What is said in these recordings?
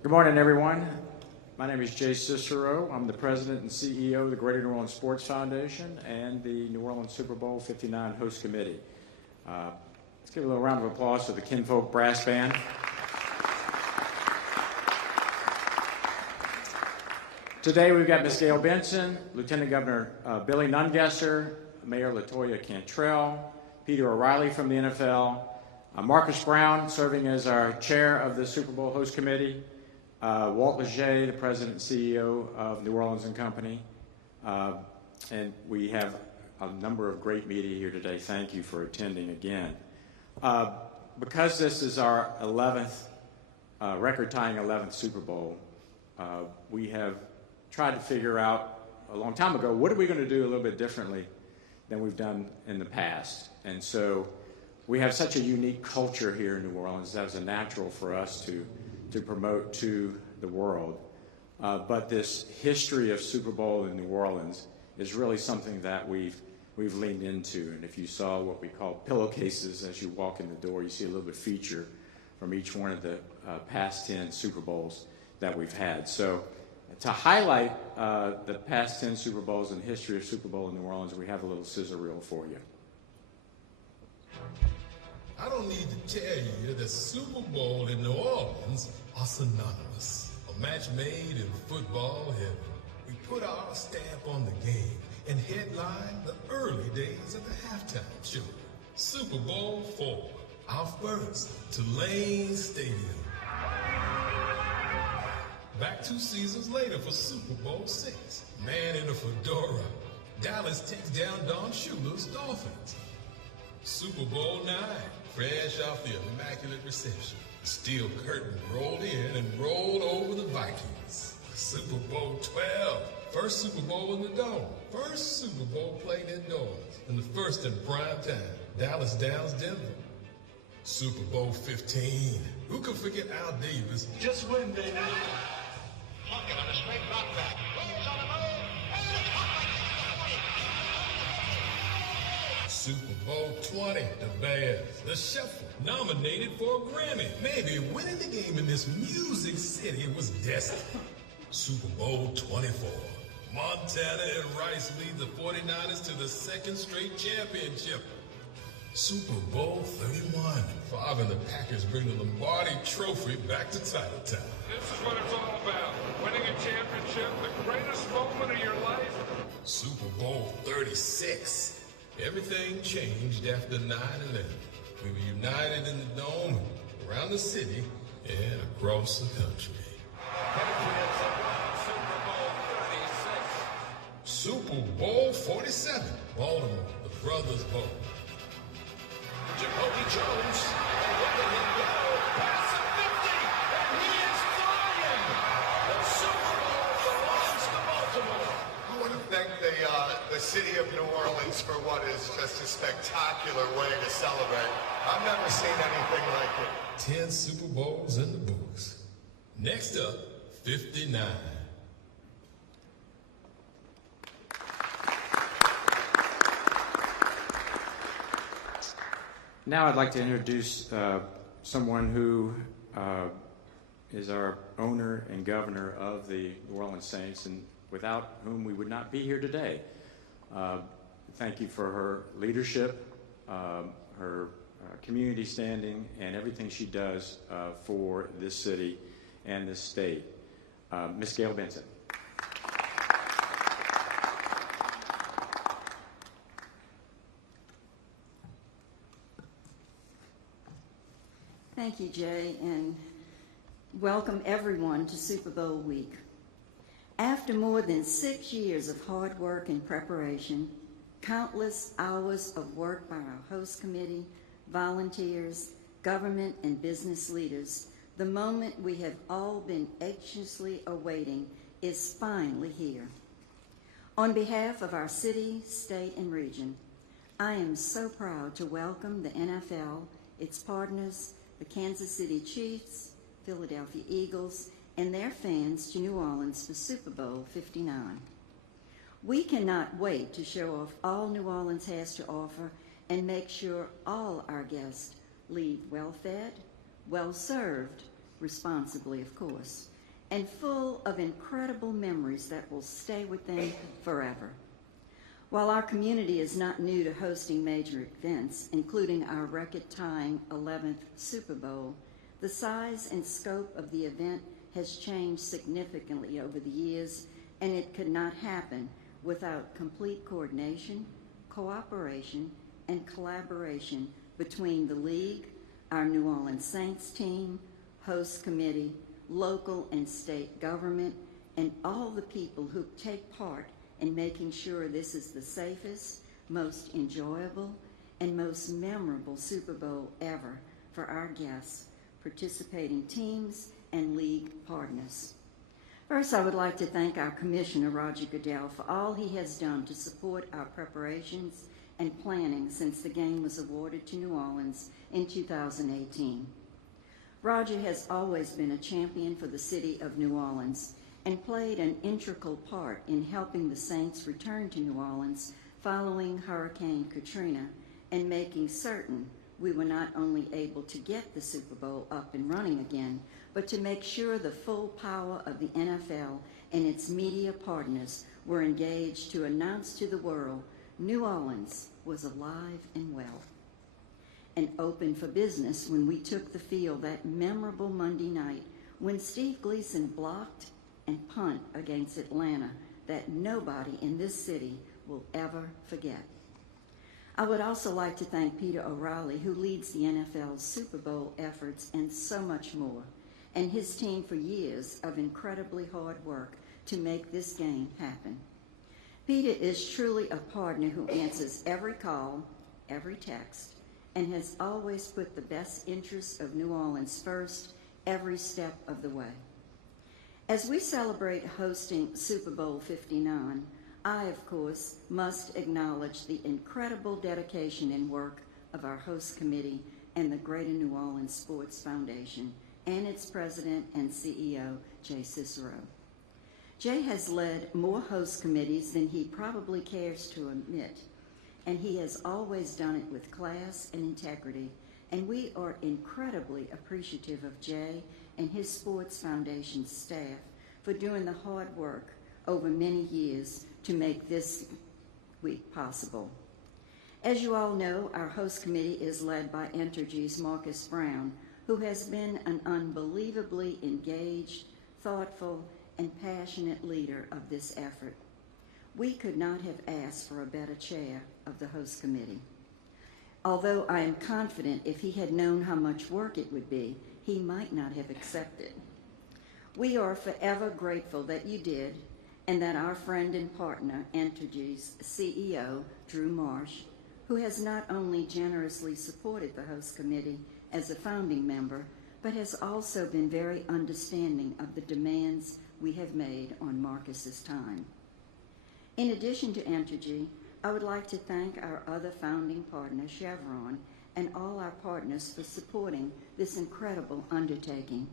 Good morning, everyone. My name is Jay Cicero. I'm the president and CEO of the Greater New Orleans Sports Foundation and the New Orleans Super Bowl 59 host committee. Let's give a little round of applause to the Kinfolk Brass Band. Today we've got Ms. Gail Benson, Lieutenant Governor Billy Nungesser, Mayor Latoya Cantrell, Peter O'Reilly from the NFL, Marcus Brown serving as our chair of the Super Bowl host committee, Walt Leger, the president and CEO of New Orleans and Company, and we have a number of great media here today. Thank you for attending again. Because this is our 11th, record-tying 11th Super Bowl, we have tried to figure out a long time ago, what are we going to do a little bit differently than we've done in the past? And so we have such a unique culture here in New Orleans that was a natural for us to promote to the world. But this history of Super Bowl in New Orleans is really something that we've leaned into. And if you saw what we call pillowcases as you walk in the door, you see a little bit feature from each one of the past 10 Super Bowls that we've had. So to highlight the past 10 Super Bowls and the history of Super Bowl in New Orleans, we have a little scissor reel for you. I don't need to tell you that Super Bowl in New Orleans are synonymous. A match made in football heaven. We put our stamp on the game and headline the early days of the halftime show. Super Bowl IV, our first Tulane Stadium. Back 2 seasons later for Super Bowl VI. Man in a fedora. Dallas takes down Don Shula's Dolphins. Super Bowl IX, fresh off the immaculate reception. Steel curtain rolled in and rolled over the Vikings. Super Bowl XII, first Super Bowl in the Dome. First Super Bowl played indoors, and the first in prime time. Dallas downs Denver. Super Bowl XV, who could forget Al Davis? Just win, baby. Plunkett on a straight knock back. Rose on the move, and it's hot like Super Bowl XX, the Bears, the Shuffle, nominated for a Grammy. Maybe winning the game in this music city was destined. Super Bowl XXIV, Montana and Rice lead the 49ers to the second straight championship. Super Bowl XXXI, Favre and the Packers bring the Lombardi Trophy back to Title Town. This is what it's all about. Winning a championship, the greatest moment of your life. Super Bowl XXXVI. Everything changed after 9/11. We were united in the Dome, around the city, and across the country. Super Bowl 47, Baltimore, the Brothers Bowl. Jacoby Jones, let him go, past the 50, and he is flying! The Super Bowl belongs to Baltimore. I want to thank the city of New Orleans for what is just a spectacular way to celebrate. I've never seen anything like it. 10 Super Bowls in the books. Next up, 59. Now I'd like to introduce someone who is our owner and governor of the New Orleans Saints, and without whom we would not be here today. Thank you for her leadership, her community standing, and everything she does for this city and this state. Ms. Gail Benson. Thank you, Jay, and welcome everyone to Super Bowl week. After more than 6 years of hard work and preparation, countless hours of work by our host committee, volunteers, government and business leaders, the moment we have all been anxiously awaiting is finally here. On behalf of our city, state, and region, I am so proud to welcome the NFL, its partners, the Kansas City Chiefs, Philadelphia Eagles, and their fans to New Orleans for Super Bowl 59. We cannot wait to show off all New Orleans has to offer and make sure all our guests leave well-fed, well-served, responsibly, of course, and full of incredible memories that will stay with them forever. While our community is not new to hosting major events, including our record-tying 11th Super Bowl, the size and scope of the event has changed significantly over the years, and it could not happen without complete coordination, cooperation, and collaboration between the league, our New Orleans Saints team, host committee, local and state government, and all the people who take part in making sure this is the safest, most enjoyable, and most memorable Super Bowl ever for our guests, participating teams, and league partners. First, I would like to thank our Commissioner, Roger Goodell, for all he has done to support our preparations and planning since the game was awarded to New Orleans in 2018. Roger has always been a champion for the city of New Orleans and played an integral part in helping the Saints return to New Orleans following Hurricane Katrina and making certain we were not only able to get the Super Bowl up and running again, but to make sure the full power of the NFL and its media partners were engaged to announce to the world New Orleans was alive and well and open for business when we took the field that memorable Monday night when Steve Gleason blocked and punt against Atlanta that nobody in this city will ever forget. I would also like to thank Peter O'Reilly, who leads the NFL's Super Bowl efforts and so much more, and his team for years of incredibly hard work to make this game happen. Peter is truly a partner who answers every call, every text, and has always put the best interests of New Orleans first every step of the way. As we celebrate hosting Super Bowl 59, I, of course, must acknowledge the incredible dedication and work of our host committee and the Greater New Orleans Sports Foundation and its president and CEO, Jay Cicero. Jay has led more host committees than he probably cares to admit, and he has always done it with class and integrity, and we are incredibly appreciative of Jay and his Sports Foundation staff for doing the hard work over many years to make this week possible. As you all know, our host committee is led by Entergy's Marcus Brown, who has been an unbelievably engaged, thoughtful, and passionate leader of this effort. We could not have asked for a better chair of the host committee. Although I am confident if he had known how much work it would be, he might not have accepted. We are forever grateful that you did, and that our friend and partner, Entergy's CEO, Drew Marsh, who has not only generously supported the host committee as a founding member, but has also been very understanding of the demands we have made on Marcus's time. In addition to Entergy, I would like to thank our other founding partner, Chevron, and all our partners for supporting this incredible undertaking,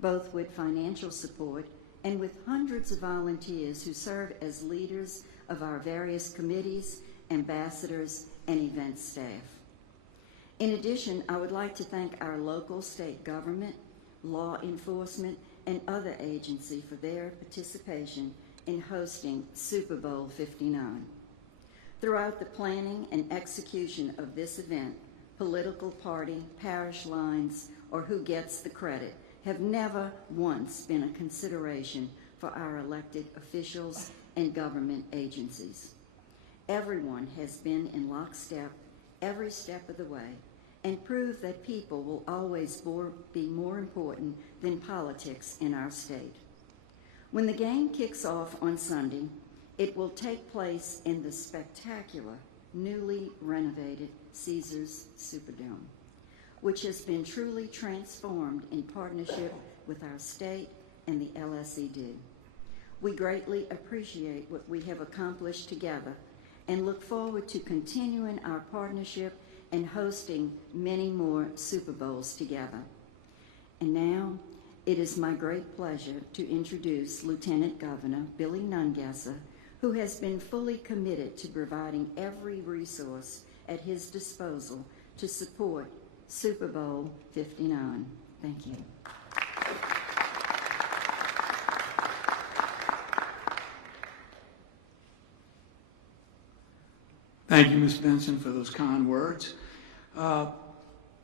both with financial support and with hundreds of volunteers who serve as leaders of our various committees, ambassadors, and event staff. In addition, I would like to thank our local state government, law enforcement, and other agencies for their participation in hosting Super Bowl 59. Throughout the planning and execution of this event, political party, parish lines, or who gets the credit have never once been a consideration for our elected officials and government agencies. Everyone has been in lockstep every step of the way and proved that people will always be more important than politics in our state. When the game kicks off on Sunday, it will take place in the spectacular, newly renovated Caesars Superdome, which has been truly transformed in partnership with our state and the LSED. We greatly appreciate what we have accomplished together and look forward to continuing our partnership and hosting many more Super Bowls together. And now, it is my great pleasure to introduce Lieutenant Governor Billy Nungesser, who has been fully committed to providing every resource at his disposal to support Super Bowl 59. Thank you. Thank you, Ms. Benson, for those kind words.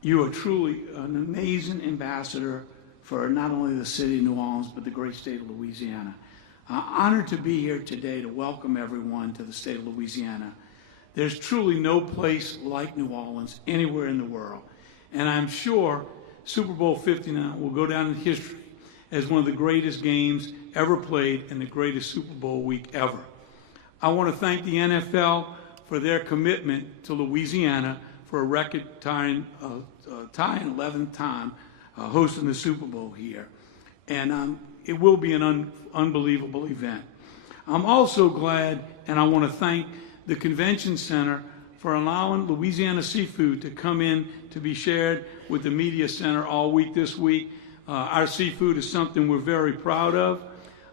You are truly an amazing ambassador for not only the city of New Orleans, but the great state of Louisiana. Honored to be here today to welcome everyone to the state of Louisiana. There's truly no place like New Orleans anywhere in the world. And I'm sure Super Bowl 59 will go down in history as one of the greatest games ever played and the greatest Super Bowl week ever. I want to thank the NFL for their commitment to Louisiana for a record-tying 11th time hosting the Super Bowl here. And it will be an unbelievable event. I'm also glad, and I want to thank the Convention Center for allowing Louisiana seafood to come in to be shared with the Media Center all week this week. Our seafood is something we're very proud of.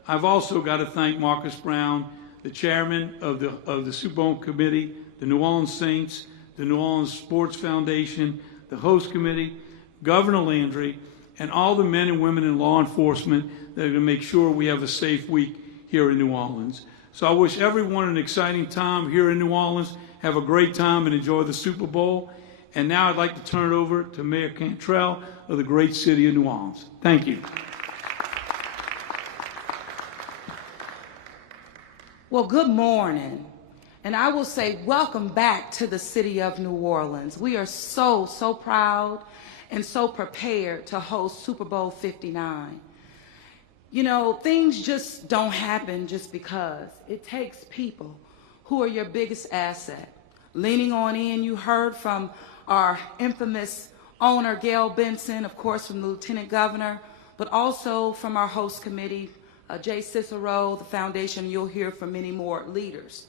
I've also got to thank Marcus Brown, the chairman of the Super Bowl Committee, the New Orleans Saints, the New Orleans Sports Foundation, the host committee, Governor Landry, and all the men and women in law enforcement that are going to make sure we have a safe week here in New Orleans. So I wish everyone an exciting time here in New Orleans. Have a great time and enjoy the Super Bowl. And now I'd like to turn it over to Mayor Cantrell of the great city of New Orleans. Thank you. Well, good morning. And I will say welcome back to the city of New Orleans. We are so proud and so prepared to host Super Bowl 59. You know, things just don't happen just because. It takes people who are your biggest asset. Leaning on in, you heard from our infamous owner, Gail Benson, of course from the Lieutenant Governor, but also from our host committee, Jay Cicero, the foundation. You'll hear from many more leaders.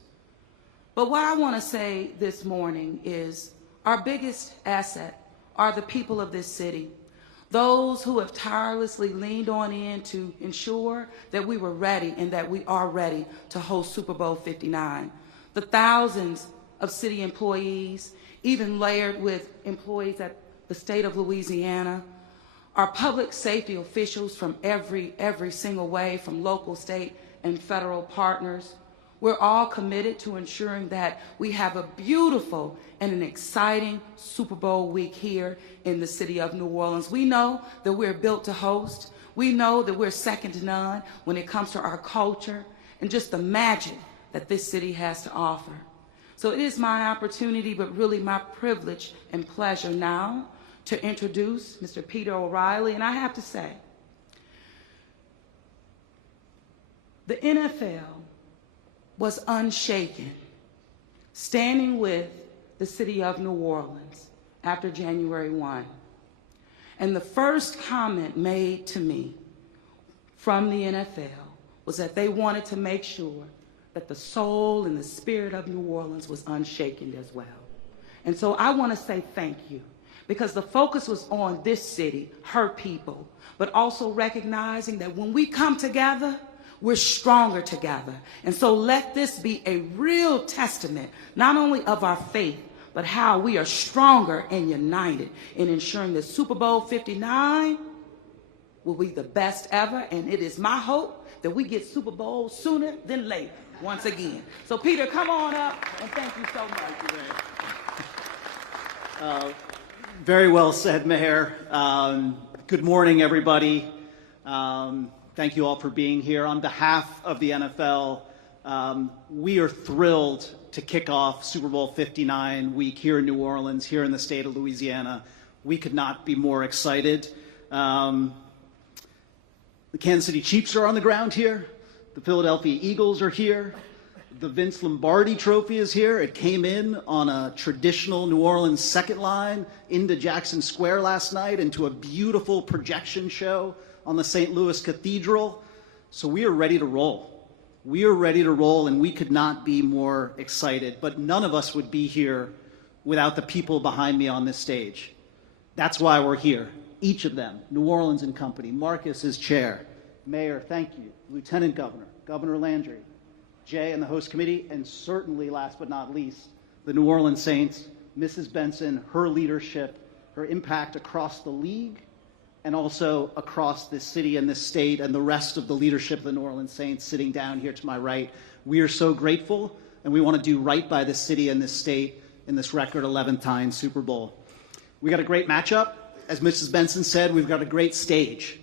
But what I want to say this morning is our biggest asset are the people of this city. Those who have tirelessly leaned on in to ensure that we were ready and that we are ready to host Super Bowl 59. The thousands of city employees, even layered with employees at the state of Louisiana, our public safety officials from every single way, from local, state, and federal partners. We're all committed to ensuring that we have a beautiful and an exciting Super Bowl week here in the city of New Orleans. We know that we're built to host. We know that we're second to none when it comes to our culture and just the magic that this city has to offer. So it is my opportunity, but really my privilege and pleasure now to introduce Mr. Peter O'Reilly. And I have to say, the NFL was unshaken, standing with the city of New Orleans after January 1. And the first comment made to me from the NFL was that they wanted to make sure that the soul and the spirit of New Orleans was unshaken as well. And so I want to say thank you, because the focus was on this city, her people, but also recognizing that when we come together, we're stronger together. And so let this be a real testament, not only of our faith, but how we are stronger and united in ensuring that Super Bowl 59 will be the best ever. And it is my hope that we get Super Bowl sooner than later, once again. So Peter, come on up, and thank you so much. Very well said, Mayor. Good morning, everybody. Thank you all for being here. On behalf of the NFL, we are thrilled to kick off Super Bowl 59 week here in New Orleans, here in the state of Louisiana. We could not be more excited. The Kansas City Chiefs are on the ground here. The Philadelphia Eagles are here. The Vince Lombardi Trophy is here. It came in on a traditional New Orleans second line into Jackson Square last night, into a beautiful projection show on the St. Louis Cathedral. So we are ready to roll. We are ready to roll, and we could not be more excited. But none of us would be here without the people behind me on this stage. That's why we're here. Each of them, New Orleans and Company, Marcus is chair, Mayor, thank you, Lieutenant Governor, Governor Landry, Jay and the host committee, and certainly last but not least, the New Orleans Saints, Mrs. Benson, her leadership, her impact across the league, and also across this city and this state, and the rest of the leadership of the New Orleans Saints sitting down here to my right. We are so grateful and we want to do right by this city and this state in this record 11th time Super Bowl. We got a great matchup. As Mrs. Benson said, we've got a great stage,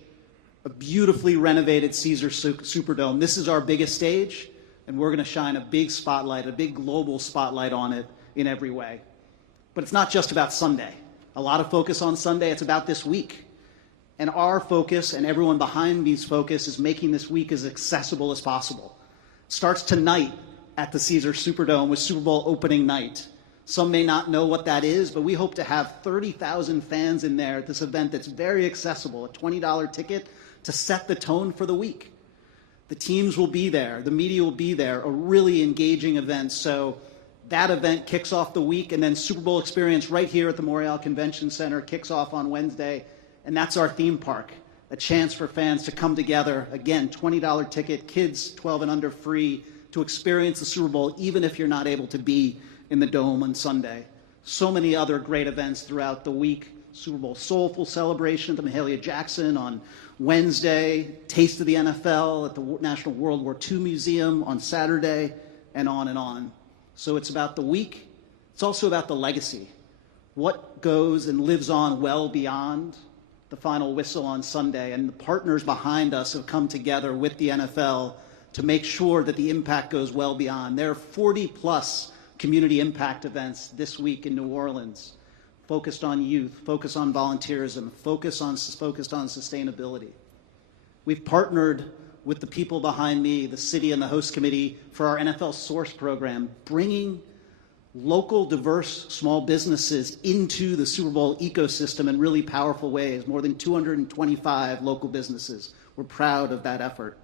a beautifully renovated Caesars Superdome. This is our biggest stage, and we're going to shine a big spotlight, a big global spotlight on it in every way. But it's not just about Sunday. A lot of focus on Sunday. It's about this week. And our focus, and everyone behind me's focus, is making this week as accessible as possible. It starts tonight at the Caesars Superdome with Super Bowl opening night. Some may not know what that is, but we hope to have 30,000 fans in there at this event that's very accessible, a $20 ticket to set the tone for the week. The teams will be there, the media will be there, a really engaging event. So that event kicks off the week, and then Super Bowl experience right here at the Memorial Convention Center kicks off on Wednesday, and that's our theme park, a chance for fans to come together. Again, $20 ticket, kids 12 and under free, to experience the Super Bowl, even if you're not able to be in the Dome on Sunday. So many other great events throughout the week. Super Bowl Soulful Celebration at the Mahalia Jackson on Wednesday, Taste of the NFL at the National World War II Museum on Saturday, and on and on. So it's about the week. It's also about the legacy. What goes and lives on well beyond the final whistle on Sunday. And the partners behind us have come together with the NFL to make sure that the impact goes well beyond. There are 40+ community impact events this week in New Orleans, focused on youth, focused on volunteerism, focused on sustainability. We've partnered with the people behind me, the city and the host committee, for our NFL Source program, bringing local, diverse small businesses into the Super Bowl ecosystem in really powerful ways. More than 225 local businesses. We're proud of that effort.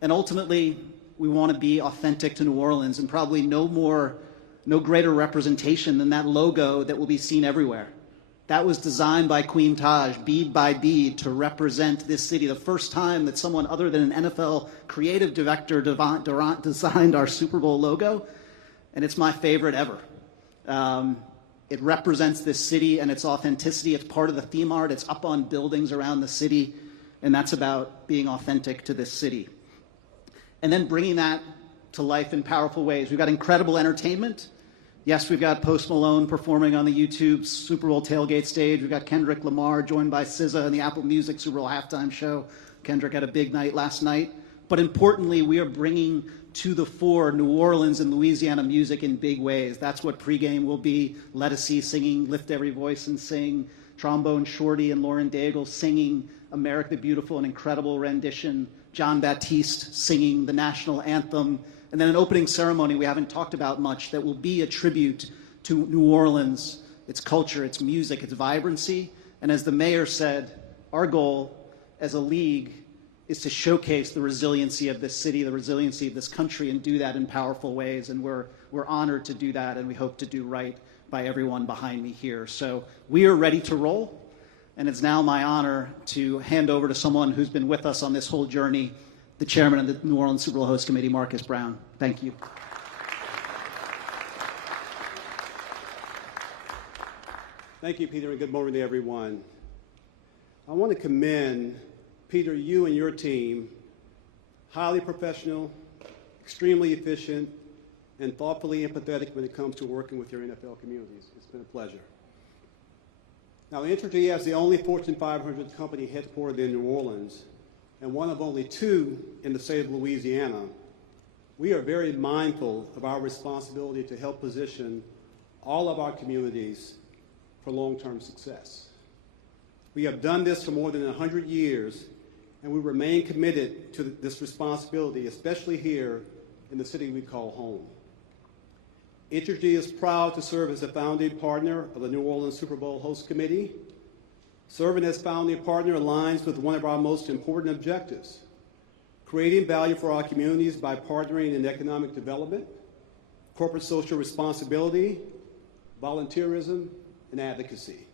And ultimately, we want to be authentic to New Orleans, and probably no greater representation than that logo that will be seen everywhere. That was designed by Queen Taj, bead by bead, to represent this city. The first time that someone other than an NFL creative director designed our Super Bowl logo, and it's my favorite ever. It represents this city and its authenticity. It's part of the theme art. It's up on buildings around the city, and that's about being authentic to this city. And then bringing that to life in powerful ways. We've got incredible entertainment. Yes, we've got Post Malone performing on the YouTube Super Bowl tailgate stage. We've got Kendrick Lamar joined by SZA in the Apple Music Super Bowl halftime show. Kendrick had a big night last night. But importantly, we are bringing to the fore New Orleans and Louisiana music in big ways. That's what pregame will be. Lettucey singing Lift Every Voice and Sing. Trombone Shorty and Lauren Daigle singing America the Beautiful, an incredible rendition. John Baptiste singing the national anthem. And then an opening ceremony we haven't talked about much that will be a tribute to New Orleans, its culture, its music, its vibrancy. And as the mayor said, our goal as a league is to showcase the resiliency of this city, the resiliency of this country, and do that in powerful ways. And we're honored to do that, and we hope to do right by everyone behind me here. So we are ready to roll. And it's now my honor to hand over to someone who's been with us on this whole journey, the chairman of the New Orleans Super Bowl Host Committee, Marcus Brown. Thank you. Thank you, Peter, and good morning to everyone. I want to commend, Peter, you and your team, highly professional, extremely efficient, and thoughtfully empathetic when it comes to working with your NFL communities. It's been a pleasure. Now, Entergy, as the only Fortune 500 company headquartered in New Orleans, and one of only 2 in the state of Louisiana, we are very mindful of our responsibility to help position all of our communities for long-term success. We have done this for more than 100 years, and we remain committed to this responsibility, especially here in the city we call home. Entergy is proud to serve as a founding partner of the New Orleans Super Bowl Host Committee. Serving as founding partner aligns with one of our most important objectives, creating value for our communities by partnering in economic development, corporate social responsibility, volunteerism, and advocacy.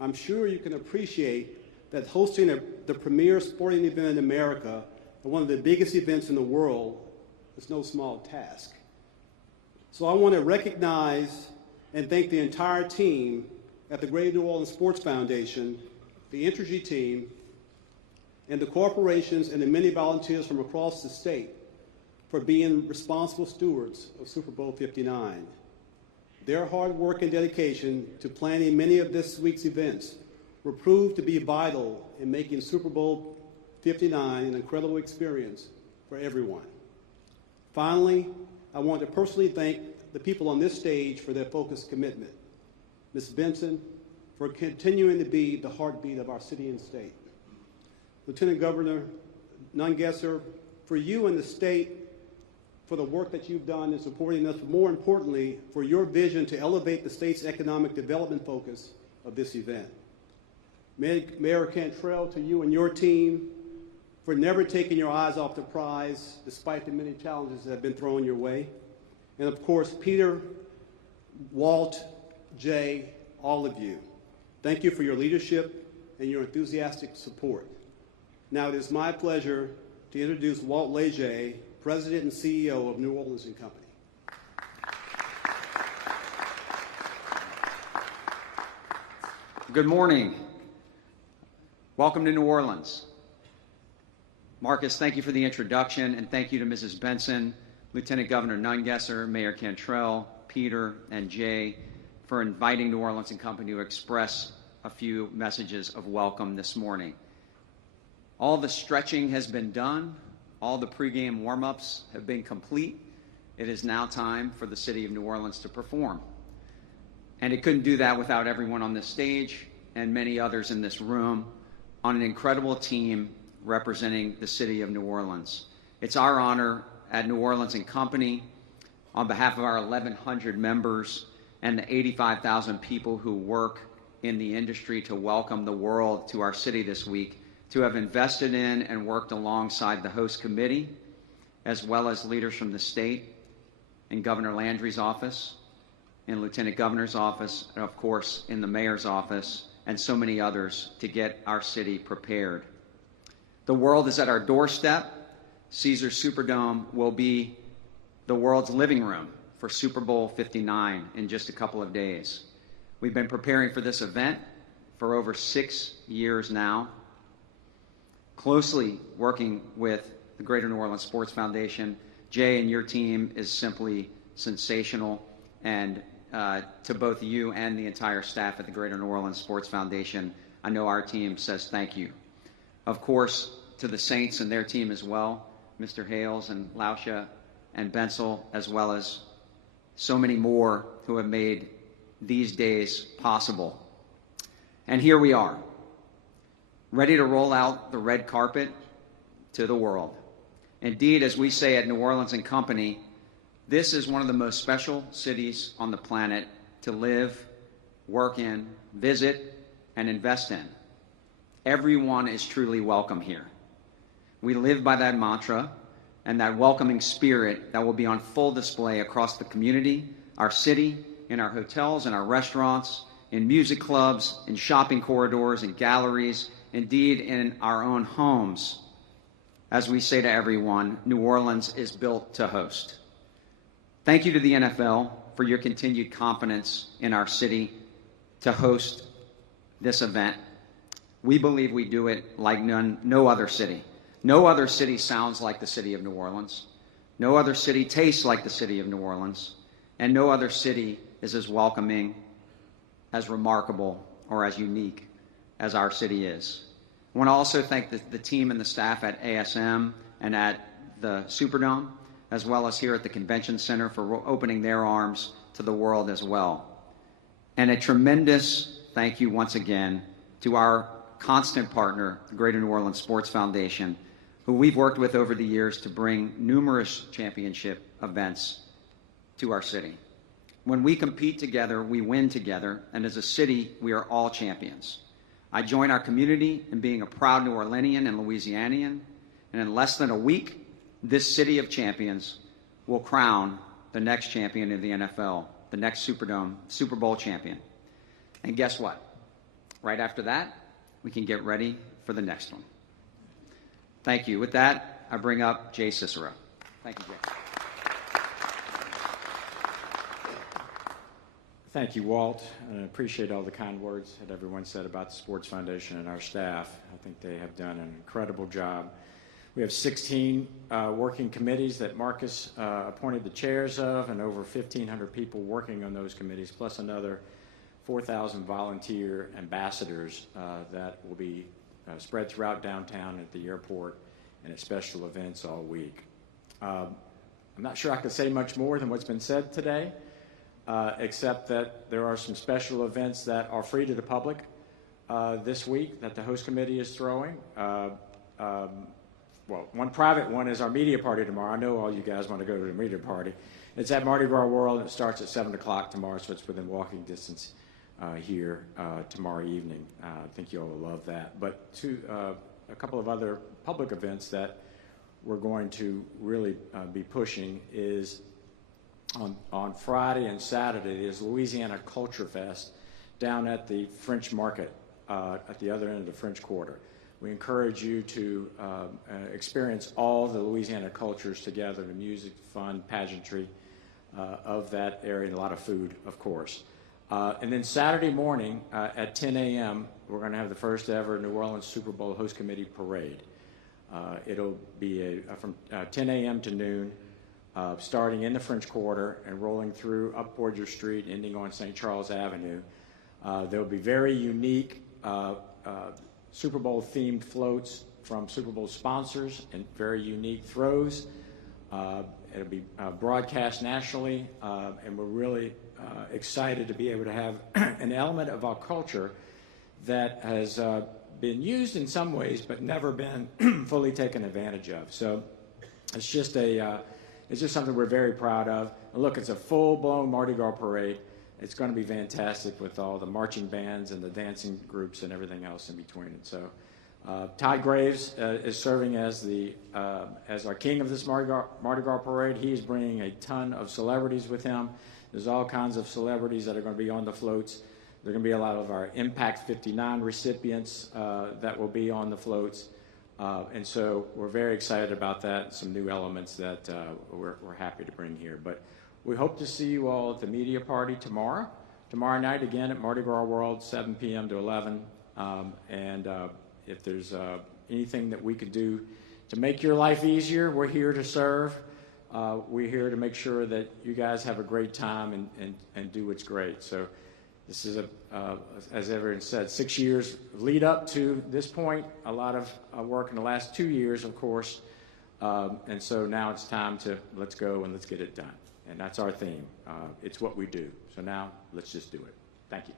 I'm sure you can appreciate that hosting the premier sporting event in America and one of the biggest events in the world is no small task. So I want to recognize and thank the entire team at the Greater New Orleans Sports Foundation, the Entergy team, and the corporations and the many volunteers from across the state for being responsible stewards of Super Bowl 59. Their hard work and dedication to planning many of this week's events were proved to be vital in making Super Bowl 59 an incredible experience for everyone. Finally, I want to personally thank the people on this stage for their focused commitment. Ms. Benson, for continuing to be the heartbeat of our city and state. Lieutenant Governor Nungesser, for you and the state, for the work that you've done in supporting us, but more importantly, for your vision to elevate the state's economic development focus of this event. Mayor Cantrell, to you and your team, for never taking your eyes off the prize, despite the many challenges that have been thrown your way. And of course, Peter, Walt, Jay, all of you, thank you for your leadership and your enthusiastic support. Now it is my pleasure to introduce Walt Leger, President and CEO of New Orleans & Company. Good morning. Welcome to New Orleans. Marcus, thank you for the introduction, and thank you to Mrs. Benson, Lieutenant Governor Nungesser, Mayor Cantrell, Peter, and Jay for inviting New Orleans & Company to express a few messages of welcome this morning. All the stretching has been done. All the pregame warm-ups have been complete. It is now time for the city of New Orleans to perform. And it couldn't do that without everyone on this stage and many others in this room on an incredible team representing the city of New Orleans. It's our honor at New Orleans & Company, on behalf of our 1,100 members and the 85,000 people who work in the industry to welcome the world to our city this week, to have invested in and worked alongside the host committee, as well as leaders from the state and Governor Landry's office, in Lieutenant Governor's office, and of course in the mayor's office, and so many others to get our city prepared. The world is at our doorstep. Caesars Superdome will be the world's living room for Super Bowl 59 in just a couple of days. We've been preparing for this event for over 6 years now, closely working with the Greater New Orleans Sports Foundation. Jay and your team is simply sensational, and to both you and the entire staff at the Greater New Orleans Sports Foundation, I know our team says thank you. Of course, to the Saints and their team as well, Mr. Hales and Lauscha and Bensel, as well as so many more who have made these days possible. And here we are, ready to roll out the red carpet to the world. Indeed, as we say at New Orleans & Company, this is one of the most special cities on the planet to live, work in, visit, and invest in. Everyone is truly welcome here. We live by that mantra and that welcoming spirit that will be on full display across the community, our city, in our hotels and our restaurants, in music clubs, in shopping corridors, in galleries, indeed in our own homes. As we say to everyone, New Orleans is built to host. Thank you to the NFL for your continued confidence in our city to host this event. We believe we do it like no other city. No other city sounds like the city of New Orleans. No other city tastes like the city of New Orleans. And no other city is as welcoming, as remarkable, or as unique as our city is. I want to also thank the team and the staff at ASM and at the Superdome, as well as here at the Convention Center, for opening their arms to the world as well. And a tremendous thank you once again to our constant partner, the Greater New Orleans Sports Foundation, who we've worked with over the years to bring numerous championship events to our city. When we compete together, we win together, and as a city, we are all champions. I join our community in being a proud New Orleanian and Louisianian, and in less than a week, this city of champions will crown the next champion of the NFL, the next Superdome, Super Bowl champion. And guess what? Right after that, we can get ready for the next one. Thank you. With that, I bring up Jay Cicero. Thank you, Jay. Thank you, Walt. I appreciate all the kind words that everyone said about the Sports Foundation and our staff. I think they have done an incredible job. We have 16 working committees that Marcus appointed the chairs of, and over 1,500 people working on those committees, plus another 4,000 volunteer ambassadors that will be spread throughout downtown, at the airport, and at special events all week. I'm not sure I could say much more than what's been said today, except that there are some special events that are free to the public this week that the host committee is throwing. Well, one private one is our media party tomorrow. I know all you guys want to go to the media party. It's at Mardi Gras World, and it starts at 7 o'clock tomorrow, so it's within walking distance here tomorrow evening. I think you all will love that. But a couple of other public events that we're going to really be pushing is on Friday and Saturday is Louisiana Culture Fest down at the French Market at the other end of the French Quarter. We encourage you to experience all the Louisiana cultures together, the music, fun, pageantry of that area, and a lot of food, of course. And then Saturday morning at 10 a.m., we're going to have the first ever New Orleans Super Bowl Host Committee Parade. It'll be from 10 a.m. to noon, starting in the French Quarter and rolling through up Borger Street, ending on St. Charles Avenue. There will be very unique Super Bowl themed floats from Super Bowl sponsors and very unique throws. It'll be broadcast nationally, and we're really excited to be able to have an element of our culture that has been used in some ways but never been fully taken advantage of. So it's just something we're very proud of. And look, it's a full-blown Mardi Gras parade. It's going to be fantastic with all the marching bands and the dancing groups and everything else in between. And so Todd Graves is serving as our king of this Mardi Gras parade. He is bringing a ton of celebrities with him. There's all kinds of celebrities that are going to be on the floats. There are going to be a lot of our Impact 59 recipients that will be on the floats. And so we're very excited about that, some new elements that we're happy to bring here. But we hope to see you all at the media party tomorrow night, again at Mardi Gras World, 7 p.m. to 11. If there's anything that we could do to make your life easier, we're here to serve. We're here to make sure that you guys have a great time and do what's great. So this is, as everyone said, 6 years lead up to this point, a lot of work in the last 2 years, of course. And so now it's time to let's go and let's get it done. And that's our theme. It's what we do. So now let's just do it. Thank you.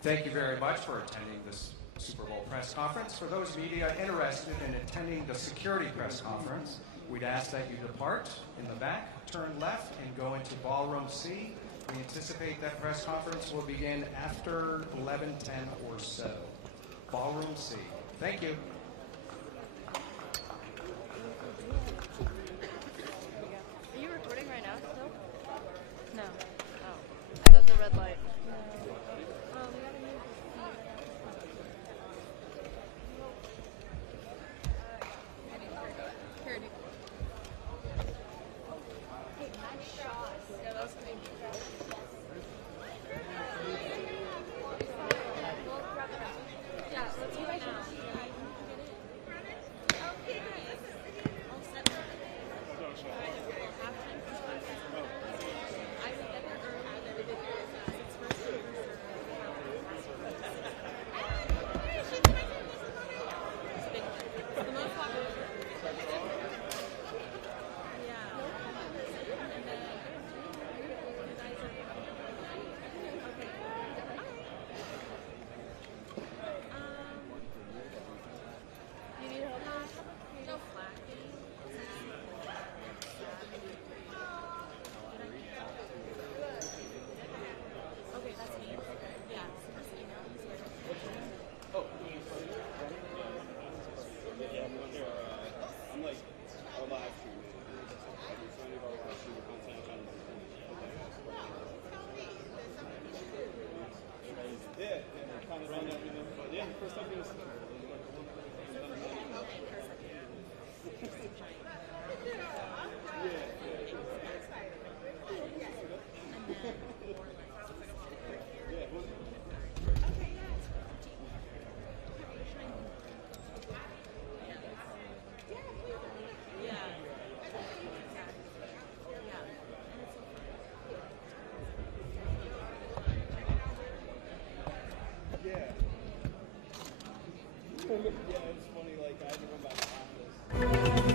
Thank you very much for attending this Super Bowl press conference. For those media interested in attending the security press conference, we'd ask that you depart in the back, turn left, and go into Ballroom C. We anticipate that press conference will begin after 11:10 or so. Ballroom C. Thank you. Are you recording right now still? No. Oh. I got the red light. We gotta move. Here, hey, nice shot. Yeah, that was good. Yeah, let's do it now. funny, like, I had to run by the office.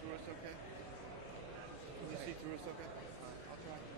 through us okay? Can you see through us okay? I'll try.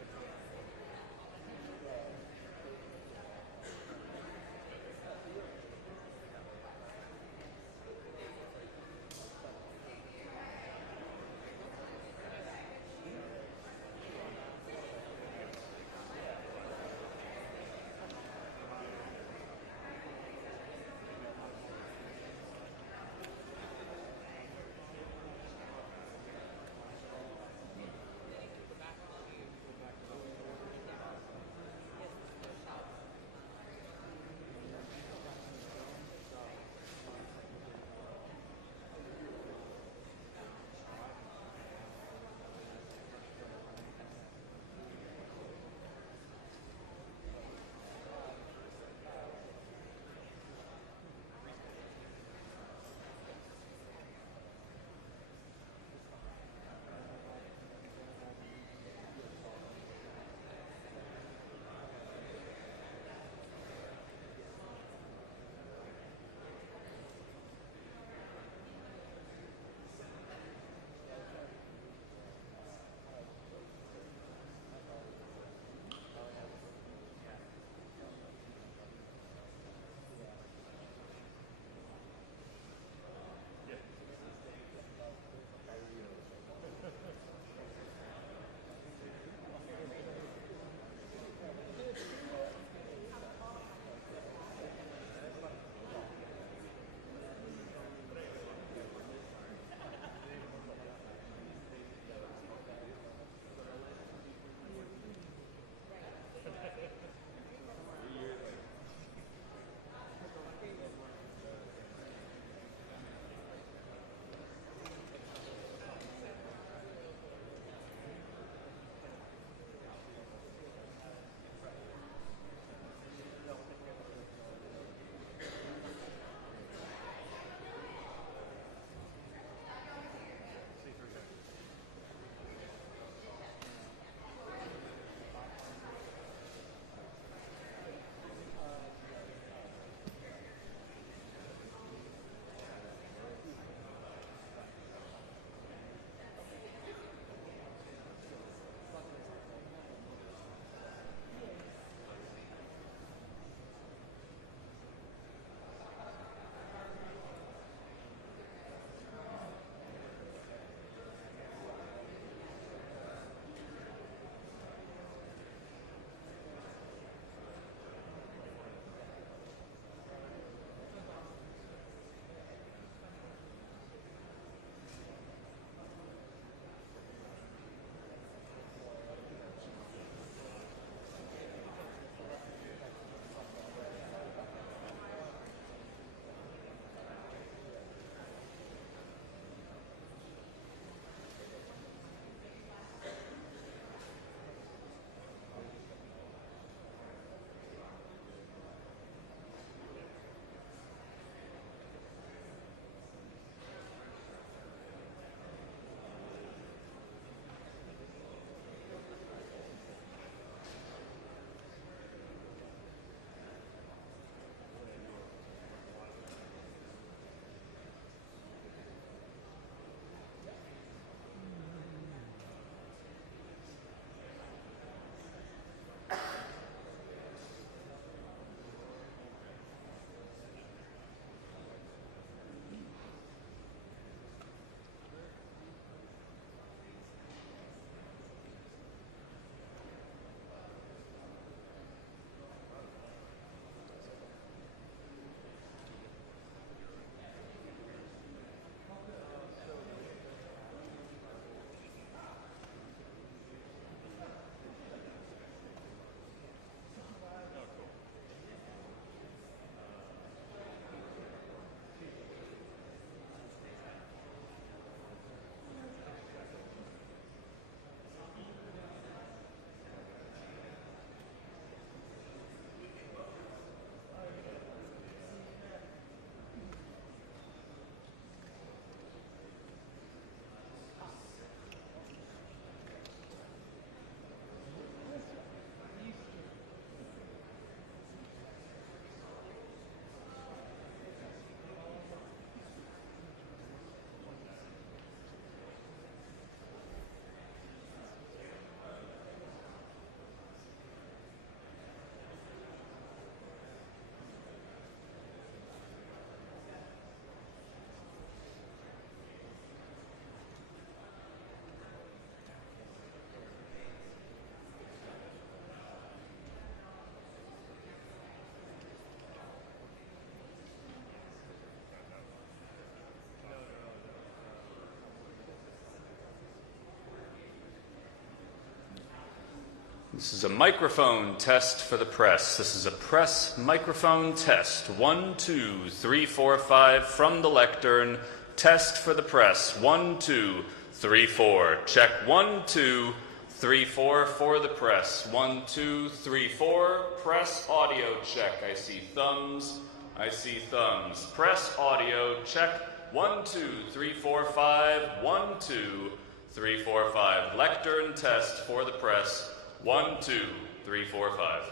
This is a microphone test for the press. This is a press microphone test. 1, 2, 3, 4, 5 from the lectern. Test for the press. 1, 2, 3, 4. Check 1, 2, 3, 4 for the press. 1, 2, 3, 4. Press audio check. I see thumbs. I see thumbs. Press audio check. 1, 2, 3, 4, 5. 1, 2, 3, 4, 5. Lectern test for the press. 1, 2, 3, 4, 5.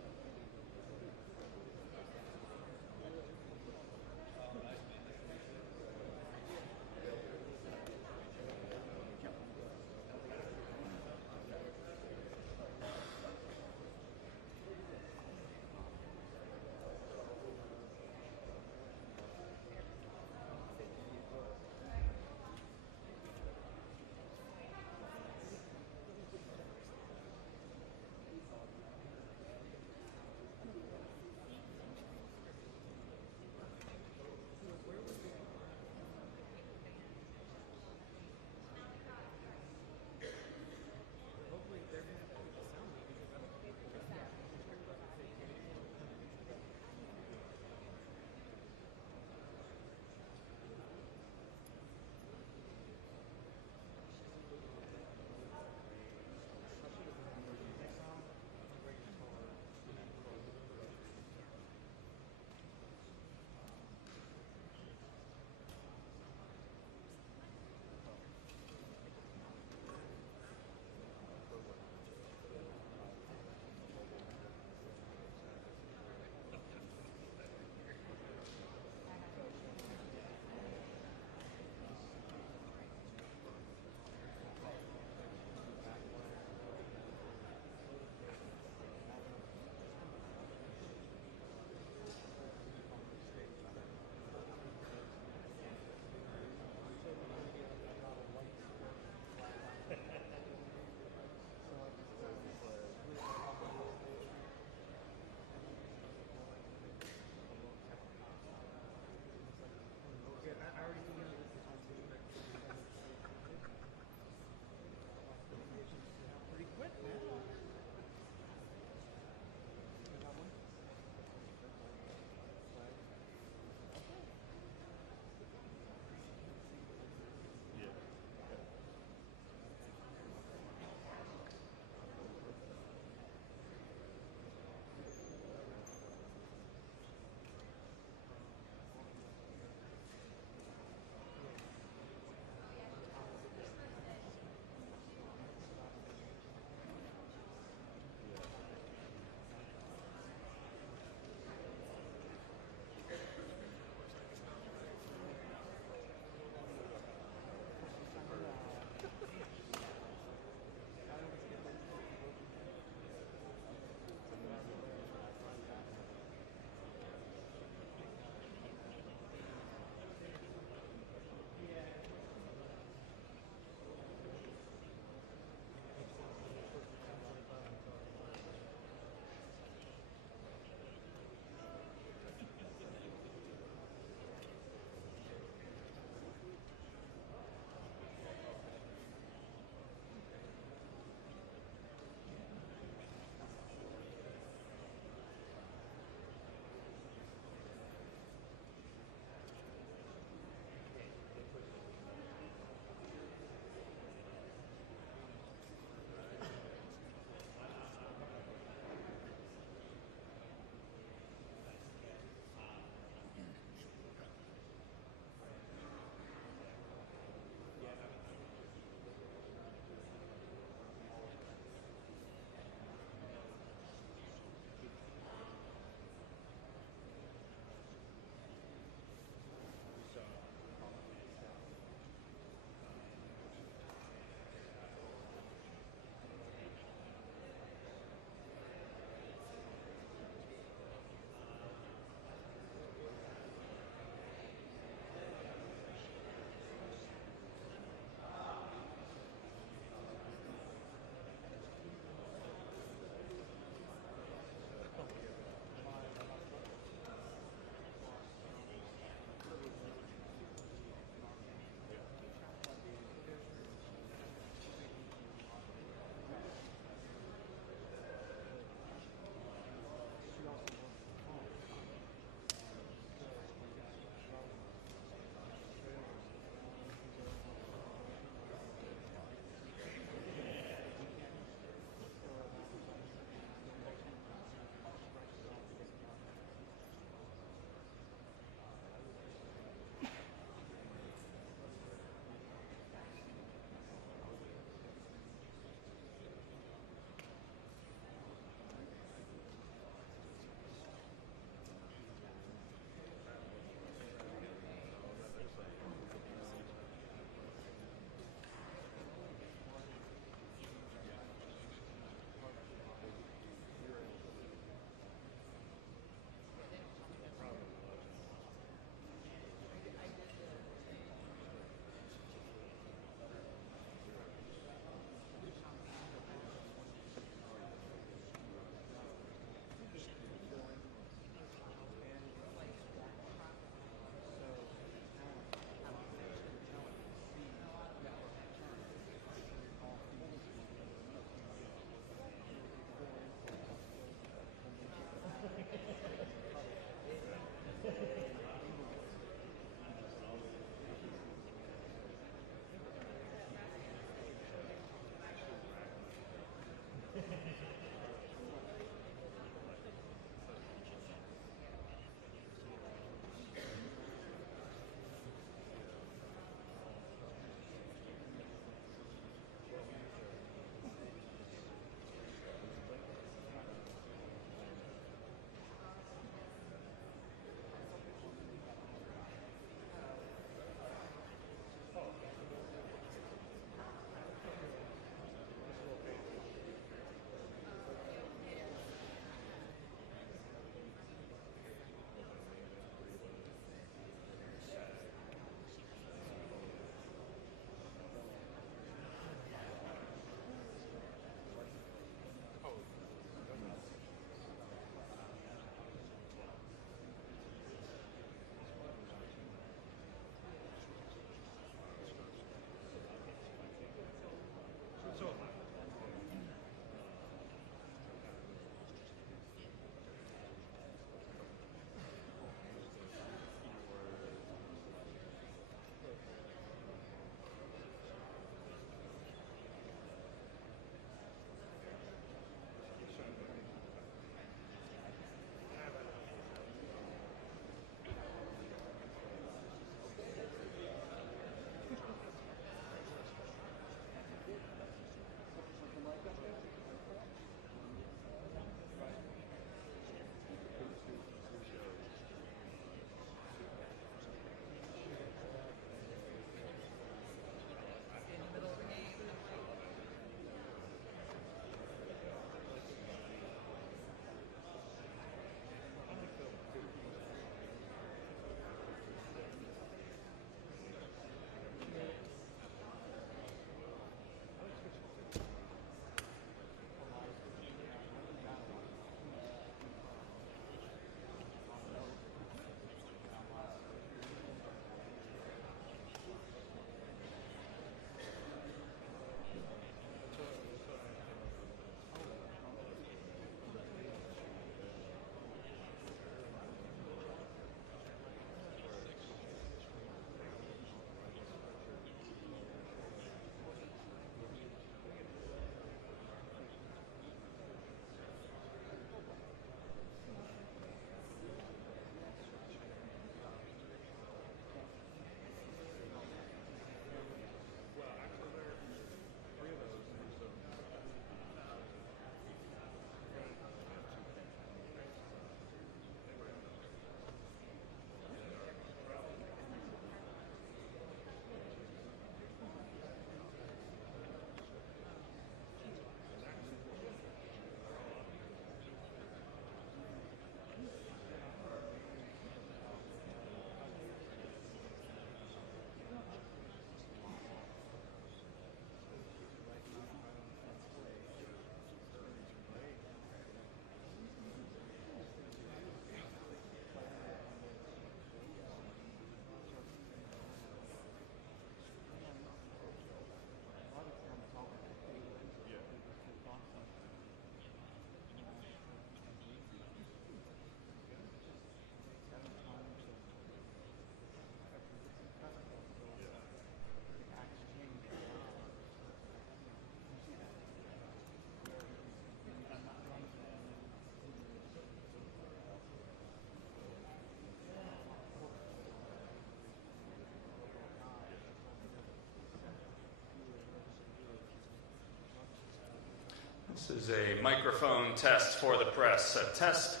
This is a microphone test for the press. A test.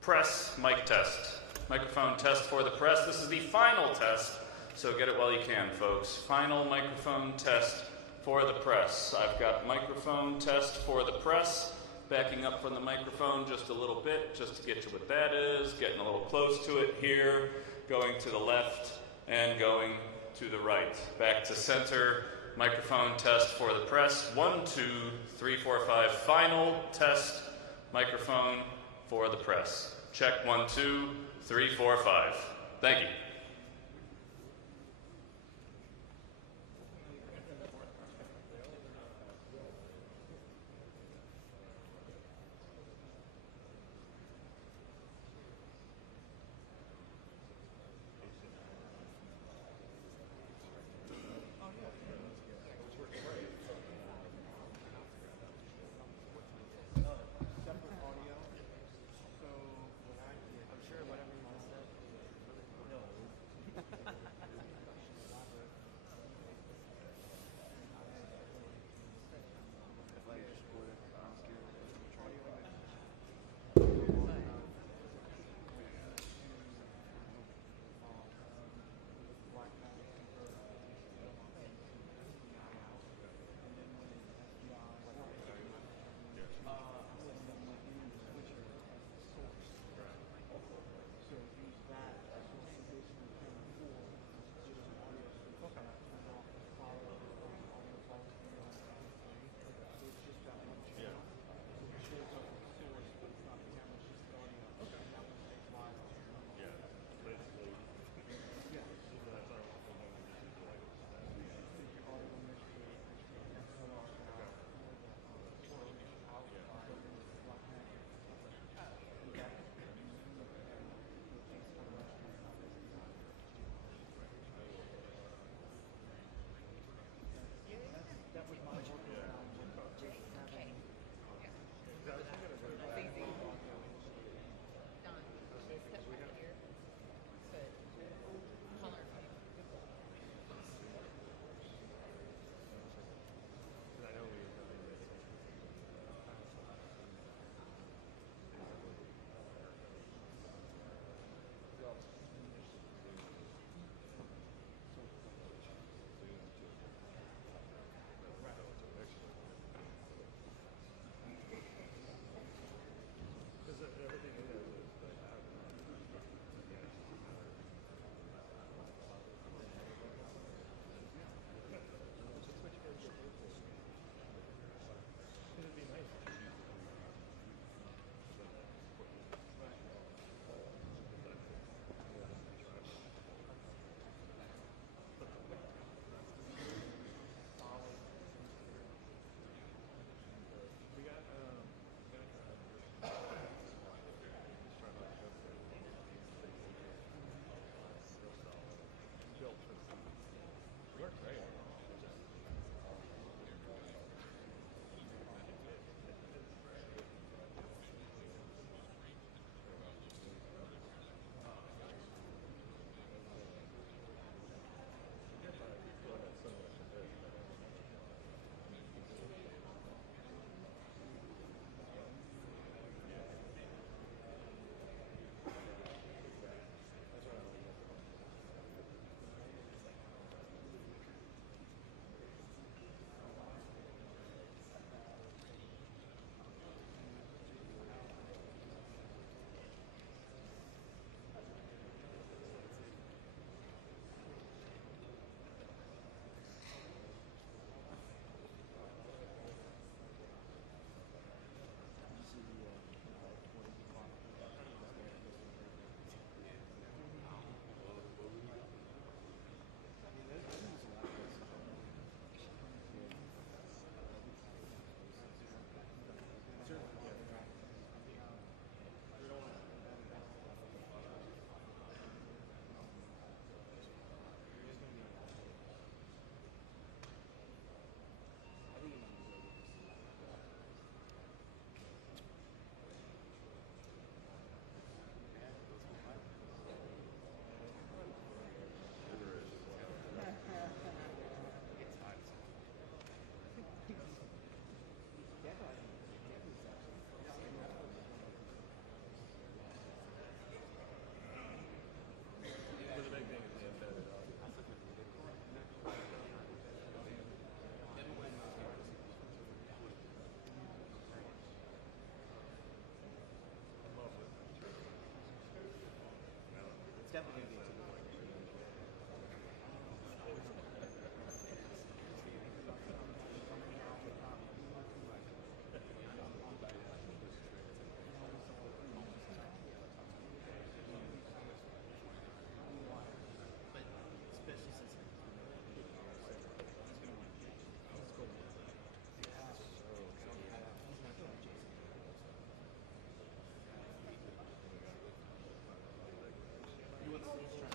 Press mic test. Microphone test for the press. This is the final test, so get it while you can, folks. Final microphone test for the press. I've got microphone test for the press. Backing up from the microphone just a little bit, just to get you what that is. Getting a little close to it here. Going to the left and going to the right. Back to center. Microphone test for the press. 1, 2, 3, 4, 5. Final test. Microphone for the press. Check 1, 2, 3, 4, 5. Thank you. I'm sure whatever you want to say. No, You want to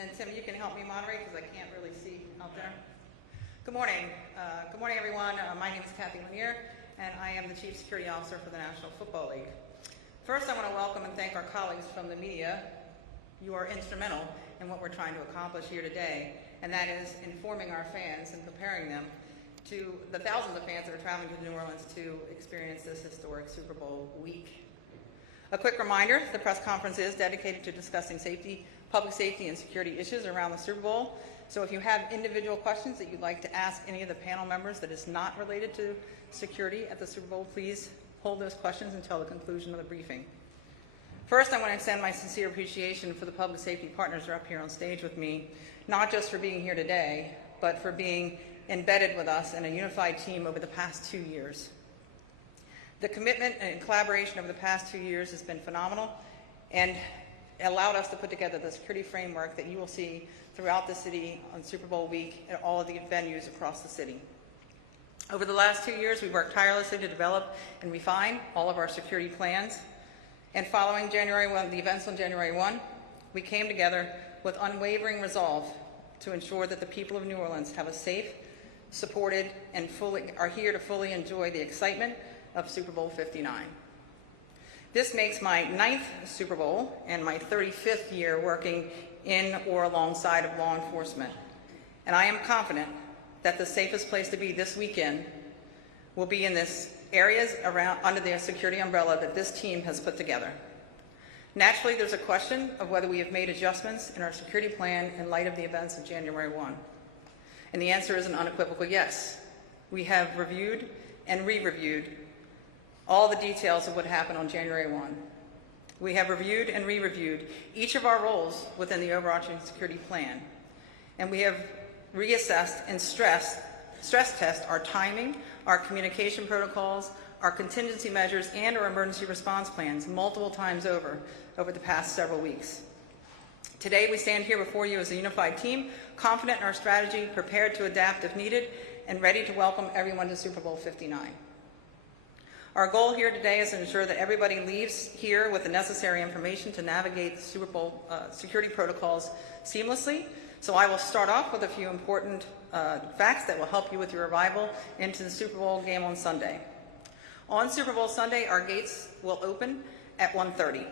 then Tim, you can help me moderate because I can't really see out there. Good morning. Good morning, everyone. My name is Kathy Lanier, and I am the Chief Security Officer for the National Football League. First, I want to welcome and thank our colleagues from the media. You are instrumental in what we're trying to accomplish here today, and that is informing our fans and preparing them to the thousands of fans that are traveling to New Orleans to experience this historic Super Bowl week. A quick reminder, the press conference is dedicated to discussing safety, public safety and security issues around the Super Bowl. So if you have individual questions that you'd like to ask any of the panel members that is not related to security at the Super Bowl, please hold those questions until the conclusion of the briefing. First, I want to extend my sincere appreciation for the public safety partners who are up here on stage with me, not just for being here today, but for being embedded with us in a unified team over the past 2 years. The commitment and collaboration over the past 2 years has been phenomenal and allowed us to put together the security framework that you will see throughout the city on Super Bowl week at all of the venues across the city. Over the last 2 years, we've worked tirelessly to develop and refine all of our security plans. And following the events on January 1, we came together with unwavering resolve to ensure that the people of New Orleans have a safe, supported, and are here to fully enjoy the excitement of Super Bowl 59. This makes my 9th Super Bowl and my 35th year working in or alongside of law enforcement. And I am confident that the safest place to be this weekend will be in this areas around under the security umbrella that this team has put together. Naturally, there's a question of whether we have made adjustments in our security plan in light of the events of January 1. And the answer is an unequivocal yes. We have reviewed and re-reviewed all the details of what happened on January 1. We have reviewed and re-reviewed each of our roles within the overarching security plan. And we have reassessed and stress test our timing, our communication protocols, our contingency measures, and our emergency response plans multiple times over the past several weeks. Today, we stand here before you as a unified team, confident in our strategy, prepared to adapt if needed, and ready to welcome everyone to Super Bowl 59. Our goal here today is to ensure that everybody leaves here with the necessary information to navigate the Super Bowl security protocols seamlessly. So I will start off with a few important facts that will help you with your arrival into the Super Bowl game on Sunday. On Super Bowl Sunday, our gates will open at 1:30.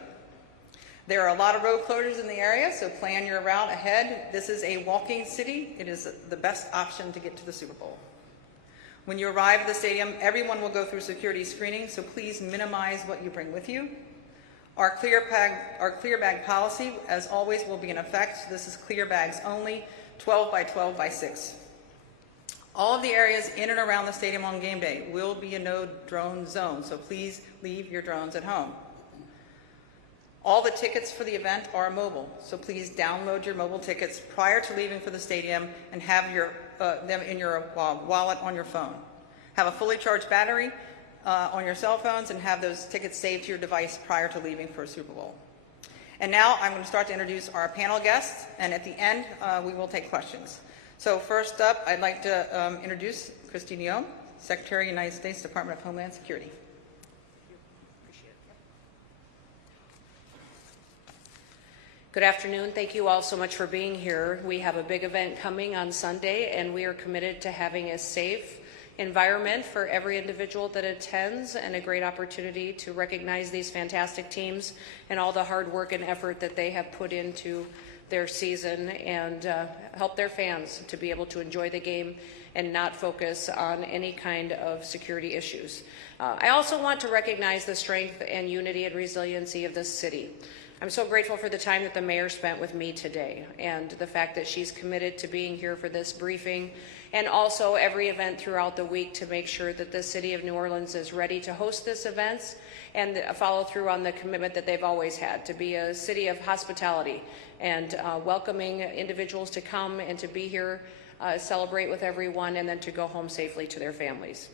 There are a lot of road closures in the area, so plan your route ahead. This is a walking city. It is the best option to get to the Super Bowl. When you arrive at the stadium, everyone will go through security screening, so please minimize what you bring with you. Our clear bag policy, as always, will be in effect. This is clear bags only, 12 by 12 by 6. All of the areas in and around the stadium on game day will be a no drone zone, so please leave your drones at home. All the tickets for the event are mobile, so please download your mobile tickets prior to leaving for the stadium and have them in your wallet on your phone. Have a fully charged battery on your cell phones and have those tickets saved to your device prior to leaving for a Super Bowl. And now I'm going to start to introduce our panel guests, and at the end we will take questions. So first up, I'd like to introduce Christine Young, Secretary of the United States Department of Homeland Security. Good afternoon. Thank you all so much for being here. We have a big event coming on Sunday, and we are committed to having a safe environment for every individual that attends and a great opportunity to recognize these fantastic teams and all the hard work and effort that they have put into their season and help their fans to be able to enjoy the game and not focus on any kind of security issues. I also want to recognize the strength and unity and resiliency of this city. I'm so grateful for the time that the mayor spent with me today and the fact that she's committed to being here for this briefing and also every event throughout the week to make sure that the city of New Orleans is ready to host this events and follow through on the commitment that they've always had to be a city of hospitality and welcoming individuals to come and to be here, celebrate with everyone, and then to go home safely to their families.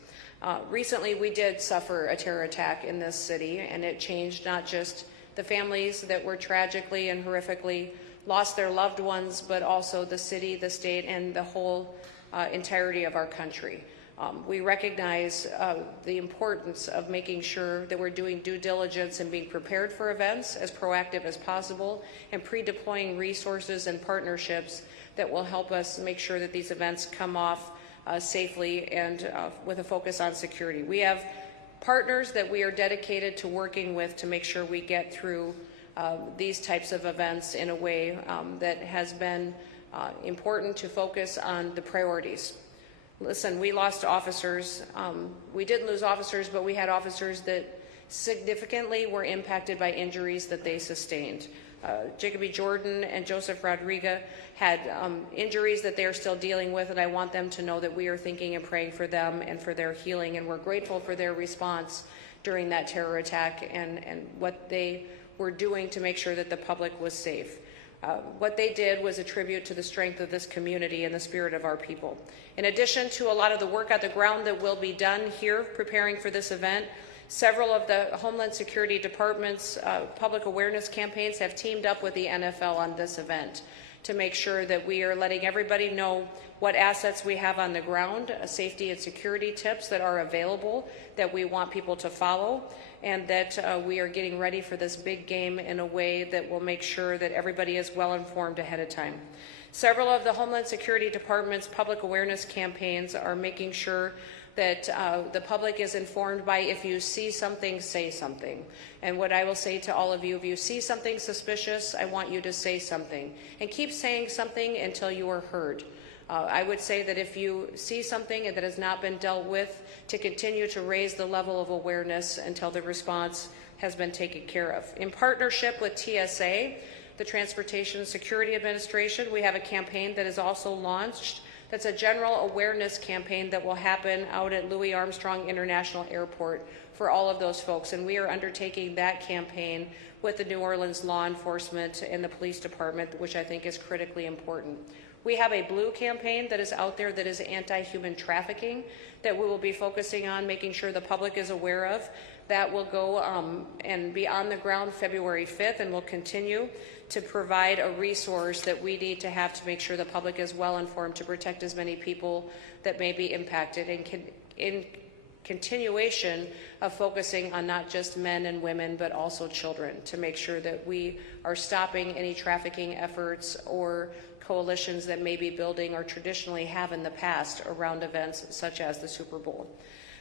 Recently, we did suffer a terror attack in this city, and it changed not just the families that were tragically and horrifically lost their loved ones, but also the city, the state, and the whole entirety of our country. We recognize the importance of making sure that we're doing due diligence and being prepared for events as proactive as possible and pre-deploying resources and partnerships that will help us make sure that these events come off safely and with a focus on security. We have partners that we are dedicated to working with to make sure we get through these types of events in a way that has been important to focus on the priorities. Listen, we lost officers. We didn't lose officers, but we had officers that significantly were impacted by injuries that they sustained. Jacoby Jordan and Joseph Rodriguez had injuries that they are still dealing with, and I want them to know that we are thinking and praying for them and for their healing, and we're grateful for their response during that terror attack and what they were doing to make sure that the public was safe. What they did was a tribute to the strength of this community and the spirit of our people. In addition to a lot of the work on the ground that will be done here preparing for this event, several of the Homeland Security Department's public awareness campaigns have teamed up with the NFL on this event to make sure that we are letting everybody know what assets we have on the ground, safety and security tips that are available that we want people to follow, and that we are getting ready for this big game in a way that will make sure that everybody is well informed ahead of time. Several of the Homeland Security Department's public awareness campaigns are making sure that the public is informed by if you see something, say something. And what I will say to all of you, if you see something suspicious, I want you to say something. And keep saying something until you are heard. I would say that if you see something that has not been dealt with, to continue to raise the level of awareness until the response has been taken care of. In partnership with TSA, the Transportation Security Administration, we have a campaign that is also launched. That's a general awareness campaign that will happen out at Louis Armstrong International Airport for all of those folks. And we are undertaking that campaign with the New Orleans law enforcement and the police department, which I think is critically important. We have a blue campaign that is out there that is anti-human trafficking that we will be focusing on making sure the public is aware of. That will go and be on the ground February 5th and will continue to provide a resource that we need to have to make sure the public is well informed to protect as many people that may be impacted, and in continuation of focusing on not just men and women but also children, to make sure that we are stopping any trafficking efforts or coalitions that may be building or traditionally have in the past around events such as the Super Bowl.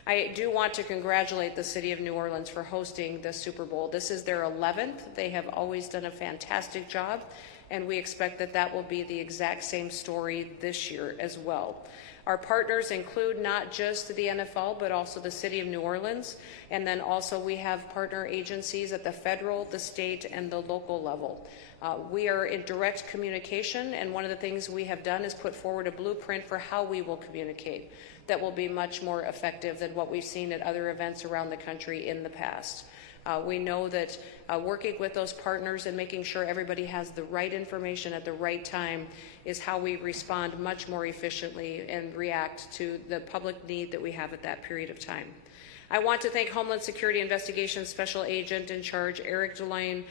I do want to congratulate the City of New Orleans for hosting the Super Bowl. This is their 11th. They have always done a fantastic job, and we expect that that will be the exact same story this year as well. Our partners include not just the NFL, but also the City of New Orleans, and then also we have partner agencies at the federal, the state, and the local level. We are in direct communication, and one of the things we have done is put forward a blueprint for how we will communicate that will be much more effective than what we've seen at other events around the country in the past. We know that working with those partners and making sure everybody has the right information at the right time is how we respond much more efficiently and react to the public need that we have at that period of time. I want to thank Homeland Security Investigations Special Agent in Charge, Eric Delane,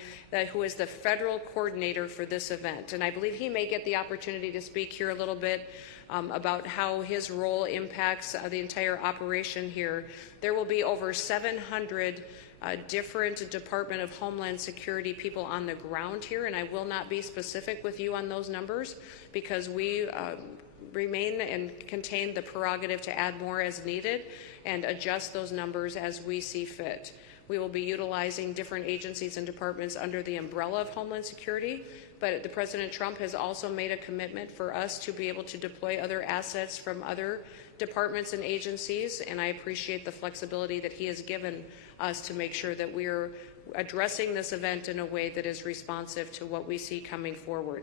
who is the federal coordinator for this event. And I believe he may get the opportunity to speak here a little bit about how his role impacts the entire operation here. There will be over 700 different Department of Homeland Security people on the ground here, and I will not be specific with you on those numbers because we remain and contain the prerogative to add more as needed and adjust those numbers as we see fit. We will be utilizing different agencies and departments under the umbrella of Homeland Security, but the President Trump has also made a commitment for us to be able to deploy other assets from other departments and agencies, and I appreciate the flexibility that he has given us to make sure that we are addressing this event in a way that is responsive to what we see coming forward.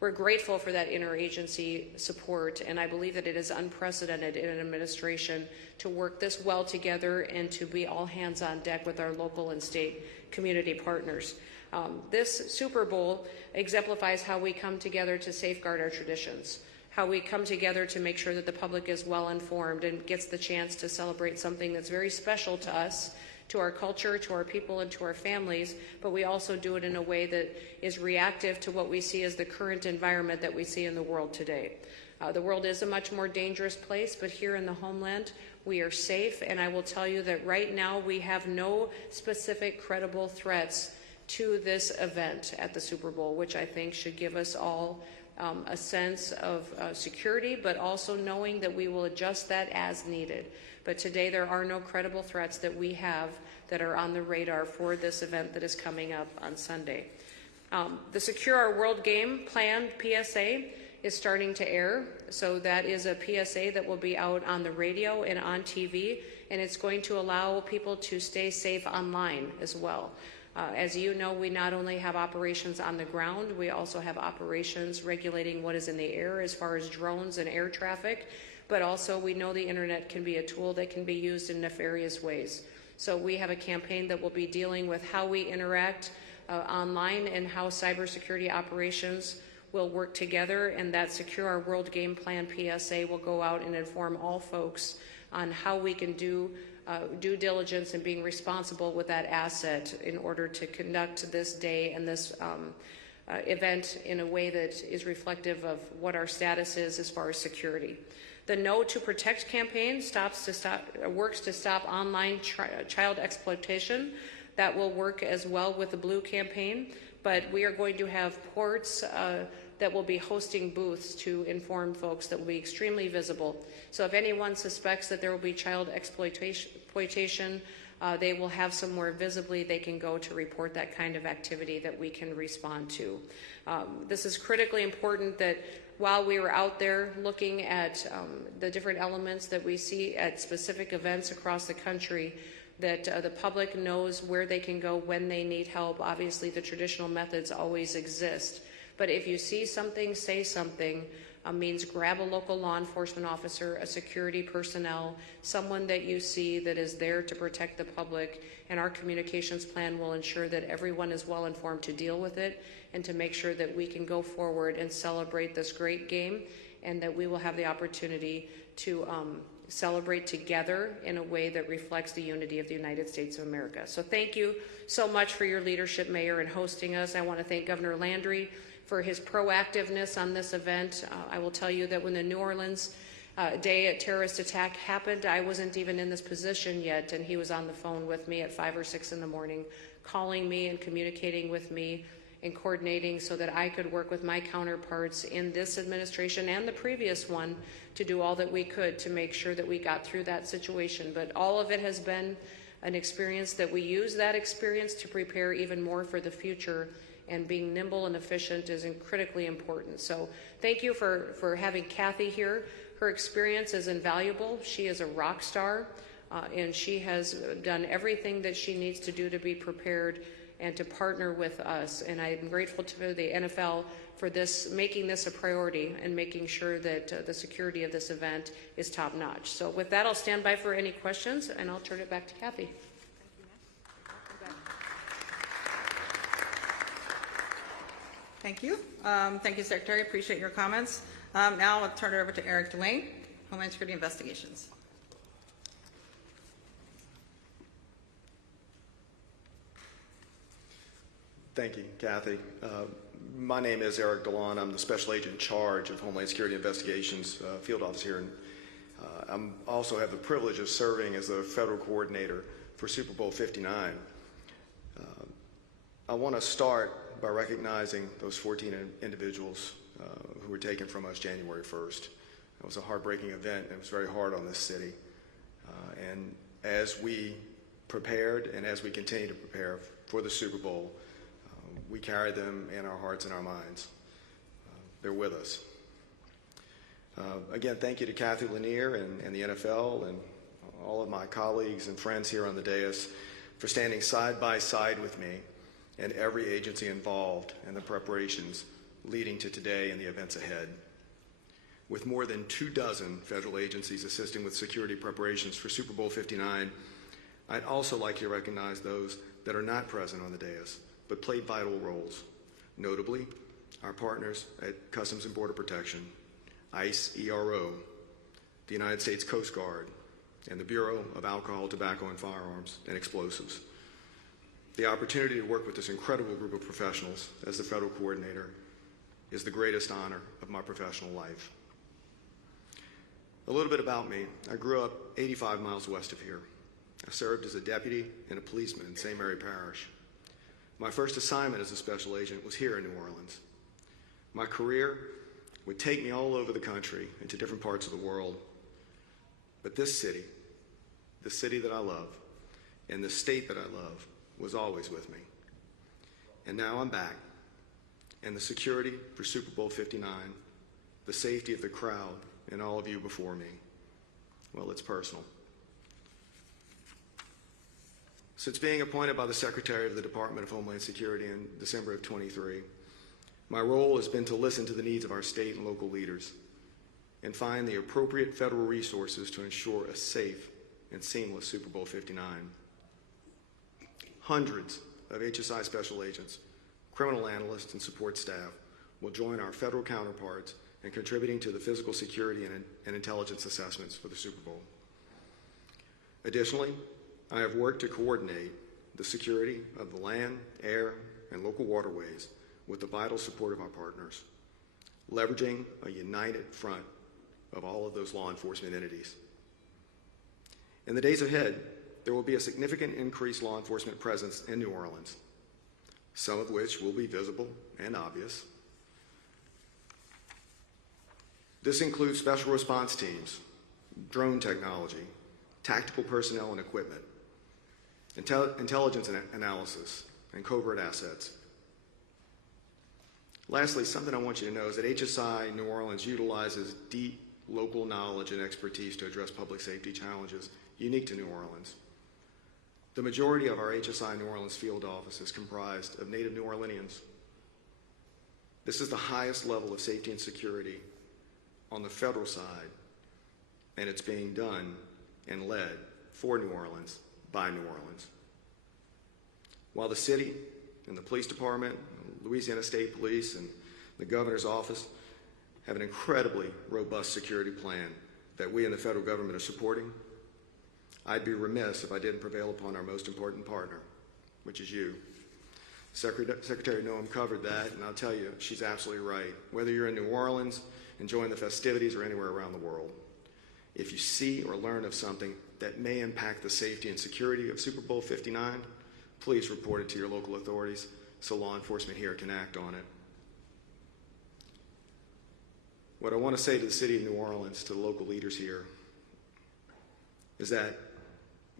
We're grateful for that interagency support, and I believe that it is unprecedented in an administration to work this well together and to be all hands on deck with our local and state community partners. This Super Bowl exemplifies how we come together to safeguard our traditions, how we come together to make sure that the public is well informed and gets the chance to celebrate something that's very special to us, to our culture, to our people, and to our families, but we also do it in a way that is reactive to what we see as the current environment that we see in the world today. The world is a much more dangerous place, but here in the homeland, we are safe. And I will tell you that right now we have no specific credible threats to this event at the Super Bowl, which I think should give us all a sense of security, but also knowing that we will adjust that as needed. But today there are no credible threats that we have that are on the radar for this event that is coming up on Sunday. The Secure Our World Game Plan PSA is starting to air. So that is a PSA that will be out on the radio and on TV, and it's going to allow people to stay safe online as well. As you know, we not only have operations on the ground, we also have operations regulating what is in the air as far as drones and air traffic, but also we know the internet can be a tool that can be used in nefarious ways. So we have a campaign that will be dealing with how we interact online and how cybersecurity operations will work together, and that Secure Our World Game Plan PSA will go out and inform all folks on how we can do due diligence and being responsible with that asset in order to conduct this day and this event in a way that is reflective of what our status is as far as security. The No to Protect campaign works to stop online child exploitation. That will work as well with the Blue campaign, but we are going to have ports that will be hosting booths to inform folks that will be extremely visible. So if anyone suspects that there will be child exploitation, they will have somewhere visibly they can go to report that kind of activity that we can respond to. This is critically important that while we were out there looking at the different elements that we see at specific events across the country, that the public knows where they can go when they need help. Obviously, the traditional methods always exist. But if you see something, say something, means grab a local law enforcement officer, a security personnel, someone that you see that is there to protect the public, and our communications plan will ensure that everyone is well informed to deal with it and to make sure that we can go forward and celebrate this great game, and that we will have the opportunity to celebrate together in a way that reflects the unity of the United States of America. So thank you so much for your leadership, Mayor, in hosting us. I want to thank Governor Landry for his proactiveness on this event. I will tell you that when the New Orleans day terrorist attack happened, I wasn't even in this position yet, and he was on the phone with me at 5 or 6 in the morning, calling me and communicating with me and coordinating so that I could work with my counterparts in this administration and the previous one to do all that we could to make sure that we got through that situation. But all of it has been an experience that we use that experience to prepare even more for the future, and being nimble and efficient is critically important. So thank you for having Kathy here. Her experience is invaluable. She is a rock star, and she has done everything that she needs to do to be prepared and to partner with us. And I'm grateful to the NFL for making this a priority and making sure that the security of this event is top notch. So with that, I'll stand by for any questions, and I'll turn it back to Kathy. Thank you. Thank you, Secretary. Appreciate your comments. Now I'll turn it over to Eric Dwayne, Homeland Security Investigations. Thank you, Kathy. My name is Eric DeLon. I'm the Special Agent in charge of Homeland Security Investigations Field Office here. I also have the privilege of serving as the Federal Coordinator for Super Bowl 59. I want to start by recognizing those 14 individuals who were taken from us January 1st. It was a heartbreaking event, and it was very hard on this city. And as we prepared and as we continue to prepare for the Super Bowl, we carry them in our hearts and our minds. They're with us. Again, thank you to Kathy Lanier and the NFL and all of my colleagues and friends here on the dais for standing side by side with me and every agency involved in the preparations leading to today and the events ahead. With more than 24 federal agencies assisting with security preparations for Super Bowl 59, I'd also like to recognize those that are not present on the dais, but played vital roles. Notably, our partners at Customs and Border Protection, ICE ERO, the United States Coast Guard, and the Bureau of Alcohol, Tobacco, and Firearms and Explosives. The opportunity to work with this incredible group of professionals as the federal coordinator is the greatest honor of my professional life. A little bit about me. I grew up 85 miles west of here. I served as a deputy and a policeman in St. Mary Parish. My first assignment as a special agent was here in New Orleans. My career would take me all over the country into different parts of the world. But this city, the city that I love, and the state that I love, was always with me. And now I'm back, and the security for Super Bowl 59, the safety of the crowd, and all of you before me, well, it's personal. Since being appointed by the Secretary of the Department of Homeland Security in December of 23, my role has been to listen to the needs of our state and local leaders and find the appropriate federal resources to ensure a safe and seamless Super Bowl 59. Hundreds of HSI special agents, criminal analysts, and support staff will join our federal counterparts in contributing to the physical security and intelligence assessments for the Super Bowl. Additionally, I have worked to coordinate the security of the land, air, and local waterways with the vital support of our partners, leveraging a united front of all of those law enforcement entities. In the days ahead, there will be a significant increased law enforcement presence in New Orleans, some of which will be visible and obvious. This includes special response teams, drone technology, tactical personnel and equipment, intelligence analysis, and covert assets. Lastly, something I want you to know is that HSI New Orleans utilizes deep local knowledge and expertise to address public safety challenges unique to New Orleans. The majority of our HSI New Orleans field office is comprised of native New Orleanians. This is the highest level of safety and security on the federal side, and it's being done and led for New Orleans by New Orleans. While the city and the police department, Louisiana State Police, and the governor's office have an incredibly robust security plan that we in the federal government are supporting, I'd be remiss if I didn't prevail upon our most important partner, which is you. Secretary Noem covered that, and I'll tell you, she's absolutely right. Whether you're in New Orleans, enjoying the festivities, or anywhere around the world, if you see or learn of something that may impact the safety and security of Super Bowl 59, please report it to your local authorities so law enforcement here can act on it. What I want to say to the city of New Orleans, to the local leaders here, is that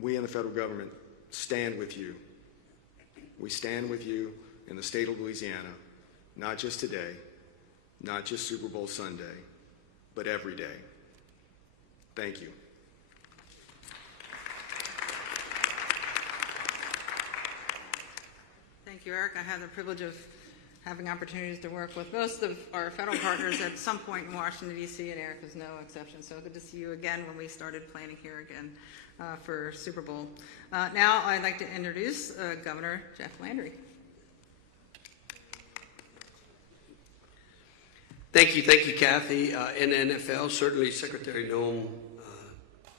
we in the federal government stand with you. We stand with you in the state of Louisiana, not just today, not just Super Bowl Sunday, but every day. Thank you. Thank you, Eric. I have the privilege of having opportunities to work with most of our federal partners at some point in Washington, D.C., and Eric is no exception. So good to see you again when we started planning here again for Super Bowl. Now I'd like to introduce Governor Jeff Landry. Thank you, Kathy. In the NFL, certainly Secretary Noem,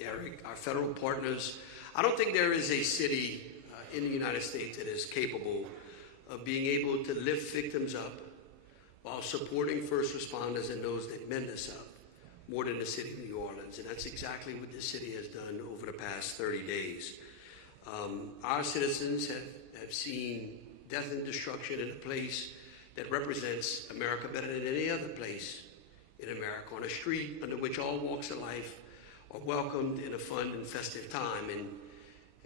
Eric, our federal partners. I don't think there is a city in the United States that is capable of being able to lift victims up while supporting first responders and those that mend us up more than the city of New Orleans. And that's exactly what this city has done over the past 30 days. Our citizens have seen death and destruction in a place that represents America better than any other place in America, on a street under which all walks of life are welcomed in a fun and festive time.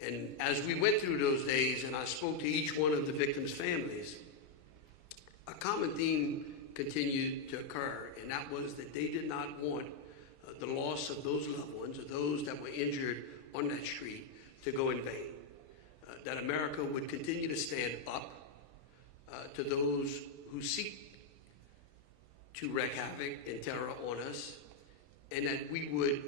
And as we went through those days and I spoke to each one of the victims' families, a common theme continued to occur, and that was that they did not want the loss of those loved ones or those that were injured on that street to go in vain. That America would continue to stand up to those who seek to wreak havoc and terror on us, and that we would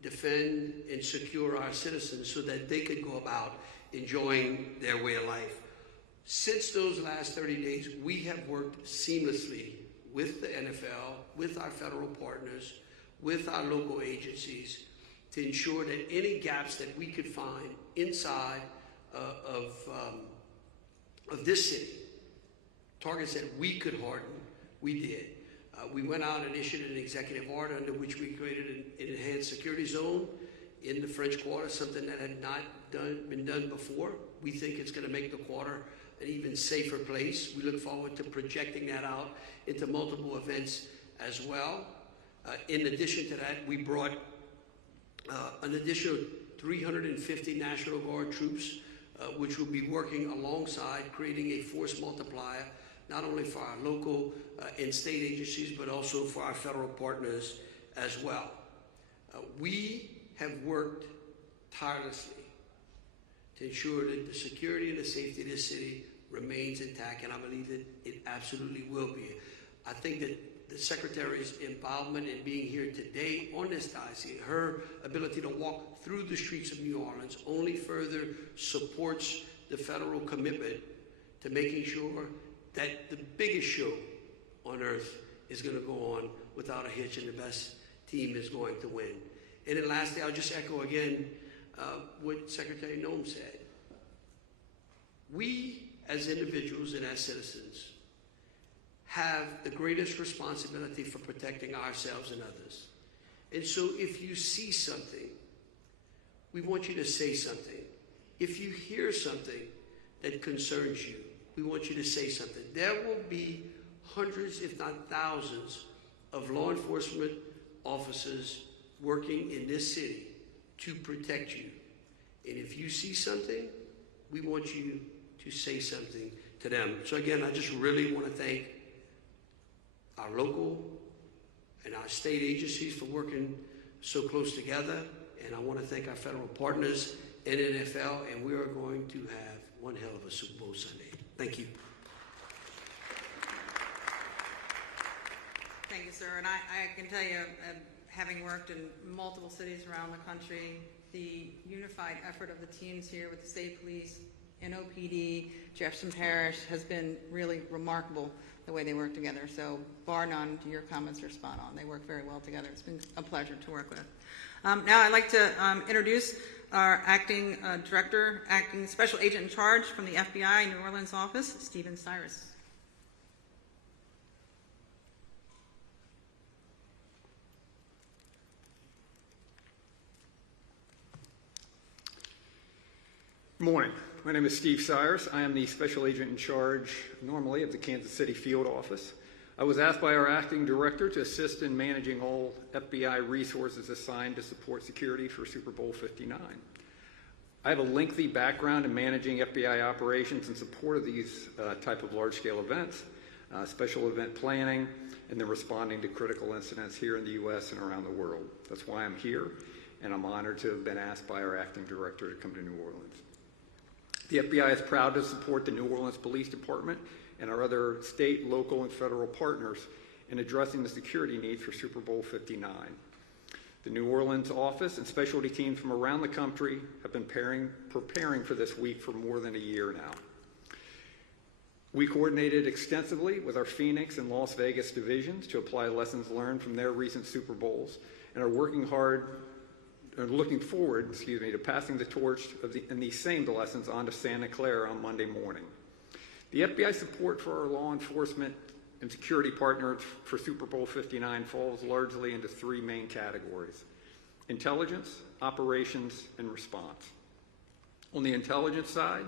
defend and secure our citizens so that they could go about enjoying their way of life. Since those last 30 days, we have worked seamlessly with the NFL, with our federal partners, with our local agencies to ensure that any gaps that we could find inside of this city, targets that we could harden, we did. We went out and issued an executive order under which we created an enhanced security zone in the French Quarter, something that had not been done before. We think it's going to make the quarter an even safer place. We look forward to projecting that out into multiple events as well. In addition to that, we brought an additional 350 National Guard troops, which will be working alongside creating a force multiplier, not only for our local and state agencies, but also for our federal partners as well. We have worked tirelessly to ensure that the security and the safety of this city remains intact, and I believe that it absolutely will be. I think that the Secretary's involvement in being here today on this dais, her ability to walk through the streets of New Orleans only further supports the federal commitment to making sure that the biggest show on earth is going to go on without a hitch, and the best team is going to win. And then lastly, I'll just echo again what Secretary Noem said. We, as individuals and as citizens, have the greatest responsibility for protecting ourselves and others. And so if you see something, we want you to say something. If you hear something that concerns you, we want you to say something. There will be hundreds, if not thousands, of law enforcement officers working in this city to protect you. And if you see something, we want you to say something to them. So again, I just really want to thank our local and our state agencies for working so close together. And I want to thank our federal partners and NFL, and we are going to have one hell of a Super Bowl Sunday. Thank you. Thank you, sir. And I can tell you, having worked in multiple cities around the country, the unified effort of the teams here with the state police, NOPD, Jefferson Parish has been really remarkable, the way they work together. So bar none, your comments are spot on. They work very well together. It's been a pleasure to work with. Now I'd like to introduce our acting director, acting special agent in charge from the FBI New Orleans office, Stephen Cyrus. Good morning. My name is Steve Cyrus. I am the special agent in charge, normally, of the Kansas City field office. I was asked by our acting director to assist in managing all FBI resources assigned to support security for Super Bowl 59. I have a lengthy background in managing FBI operations in support of these type of large-scale events, special event planning, and then responding to critical incidents here in the U.S. and around the world. That's why I'm here, and I'm honored to have been asked by our acting director to come to New Orleans. The FBI is proud to support the New Orleans Police Department and our other state, local, and federal partners in addressing the security needs for Super Bowl 59. The New Orleans office and specialty teams from around the country have been preparing for this week for more than a year now. We coordinated extensively with our Phoenix and Las Vegas divisions to apply lessons learned from their recent Super Bowls and are looking forward, to passing the torch and these same lessons on to Santa Clara on Monday morning. The FBI support for our law enforcement and security partners for Super Bowl 59 falls largely into three main categories: intelligence, operations, and response. On the intelligence side,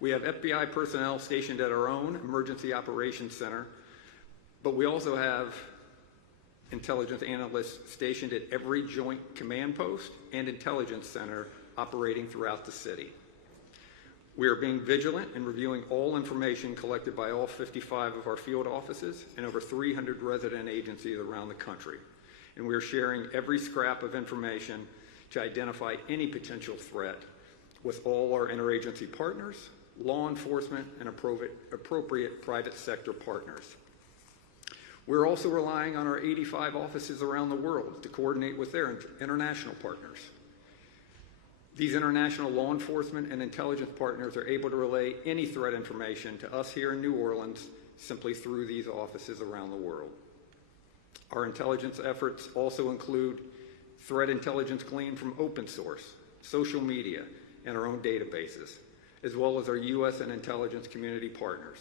we have FBI personnel stationed at our own Emergency Operations Center, but we also have intelligence analysts stationed at every joint command post and intelligence center operating throughout the city. We are being vigilant in reviewing all information collected by all 55 of our field offices and over 300 resident agencies around the country. And we are sharing every scrap of information to identify any potential threat with all our interagency partners, law enforcement, and appropriate private sector partners. We're also relying on our 85 offices around the world to coordinate with their international partners. These international law enforcement and intelligence partners are able to relay any threat information to us here in New Orleans simply through these offices around the world. Our intelligence efforts also include threat intelligence gleaned from open source, social media, and our own databases, as well as our U.S. and intelligence community partners.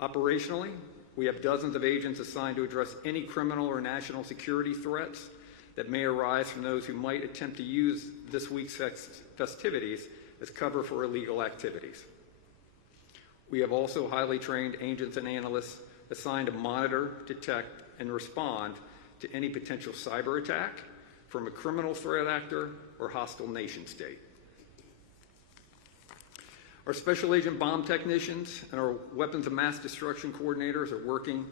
Operationally, We have dozens of agents assigned to address any criminal or national security threats that may arise from those who might attempt to use this week's festivities as cover for illegal activities. We have also highly trained agents and analysts assigned to monitor, detect, and respond to any potential cyber attack from a criminal threat actor or hostile nation state. Our special agent bomb technicians and our weapons of mass destruction coordinators are working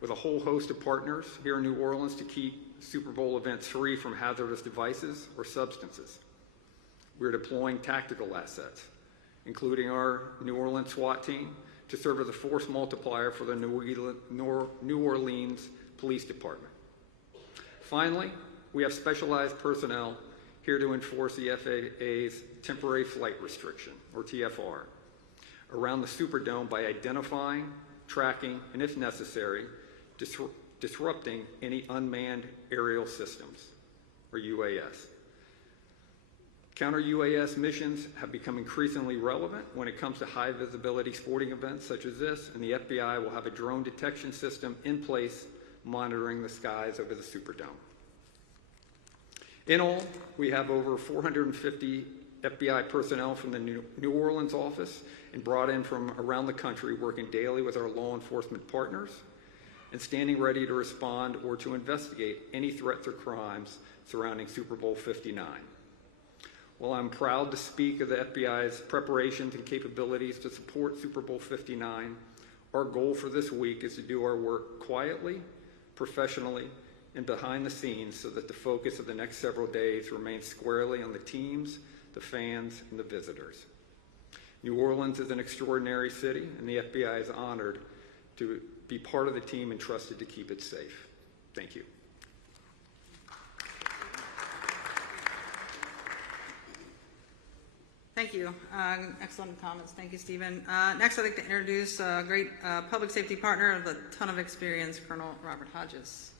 with a whole host of partners here in New Orleans to keep Super Bowl events free from hazardous devices or substances. We're deploying tactical assets, including our New Orleans SWAT team, to serve as a force multiplier for the New Orleans Police Department. Finally, we have specialized personnel here to enforce the FAA's temporary flight restriction, or TFR, around the Superdome by identifying, tracking, and if necessary, disrupting any unmanned aerial systems, or UAS. Counter-UAS missions have become increasingly relevant when it comes to high-visibility sporting events such as this, and the FBI will have a drone detection system in place monitoring the skies over the Superdome. In all, we have over 450 FBI personnel from the New Orleans office and brought in from around the country working daily with our law enforcement partners and standing ready to respond or to investigate any threats or crimes surrounding Super Bowl 59. While I'm proud to speak of the FBI's preparations and capabilities to support Super Bowl 59, our goal for this week is to do our work quietly, professionally, and behind the scenes so that the focus of the next several days remains squarely on the teams, the fans, and the visitors. New Orleans is an extraordinary city, and the FBI is honored to be part of the team entrusted to keep it safe. Thank you. Thank you. Excellent comments. Thank you, Stephen. Next, I'd like to introduce a great public safety partner with a ton of experience, Colonel Robert Hodges.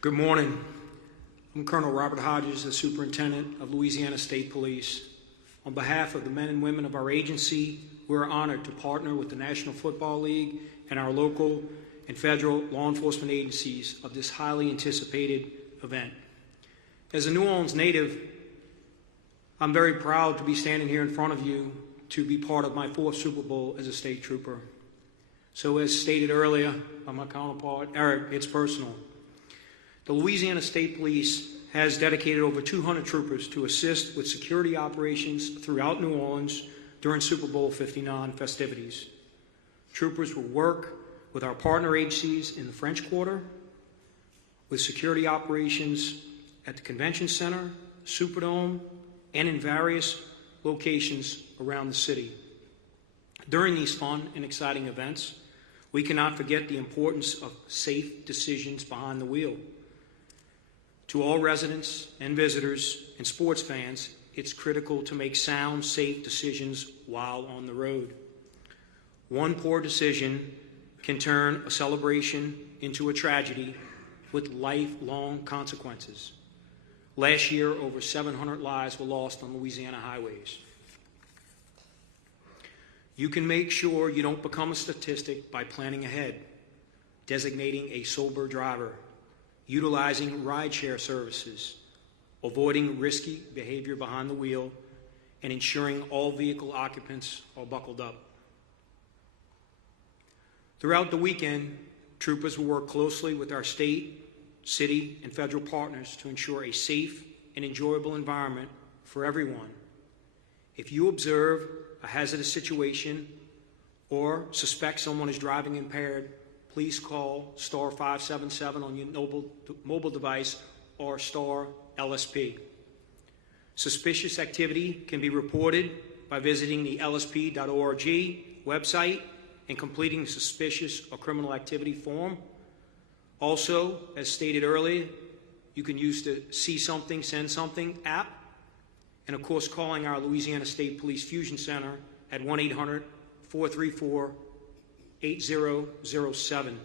Good morning. I'm Colonel Robert Hodges, the Superintendent of Louisiana State Police. On behalf of the men and women of our agency, we're honored to partner with the National Football League and our local and federal law enforcement agencies of this highly anticipated event. As a New Orleans native, I'm very proud to be standing here in front of you to be part of my 4th Super Bowl as a state trooper. So as stated earlier by my counterpart, Eric, it's personal. The Louisiana State Police has dedicated over 200 troopers to assist with security operations throughout New Orleans during Super Bowl 59 festivities. Troopers will work with our partner agencies in the French Quarter, with security operations at the Convention Center, Superdome, and in various locations around the city. During these fun and exciting events, we cannot forget the importance of safe decisions behind the wheel. To all residents and visitors and sports fans, it's critical to make sound, safe decisions while on the road. One poor decision can turn a celebration into a tragedy with lifelong consequences. Last year, over 700 lives were lost on Louisiana highways. You can make sure you don't become a statistic by planning ahead, designating a sober driver, utilizing rideshare services, avoiding risky behavior behind the wheel, and ensuring all vehicle occupants are buckled up. Throughout the weekend, troopers will work closely with our state, city, and federal partners to ensure a safe and enjoyable environment for everyone. If you observe a hazardous situation or suspect someone is driving impaired, please call star 577 on your mobile device or star LSP. Suspicious activity can be reported by visiting the lsp.org website and completing the suspicious or criminal activity form. Also, as stated earlier, you can use the See Something, Send Something app, and of course calling our Louisiana State Police Fusion Center at 1-800-434-8007.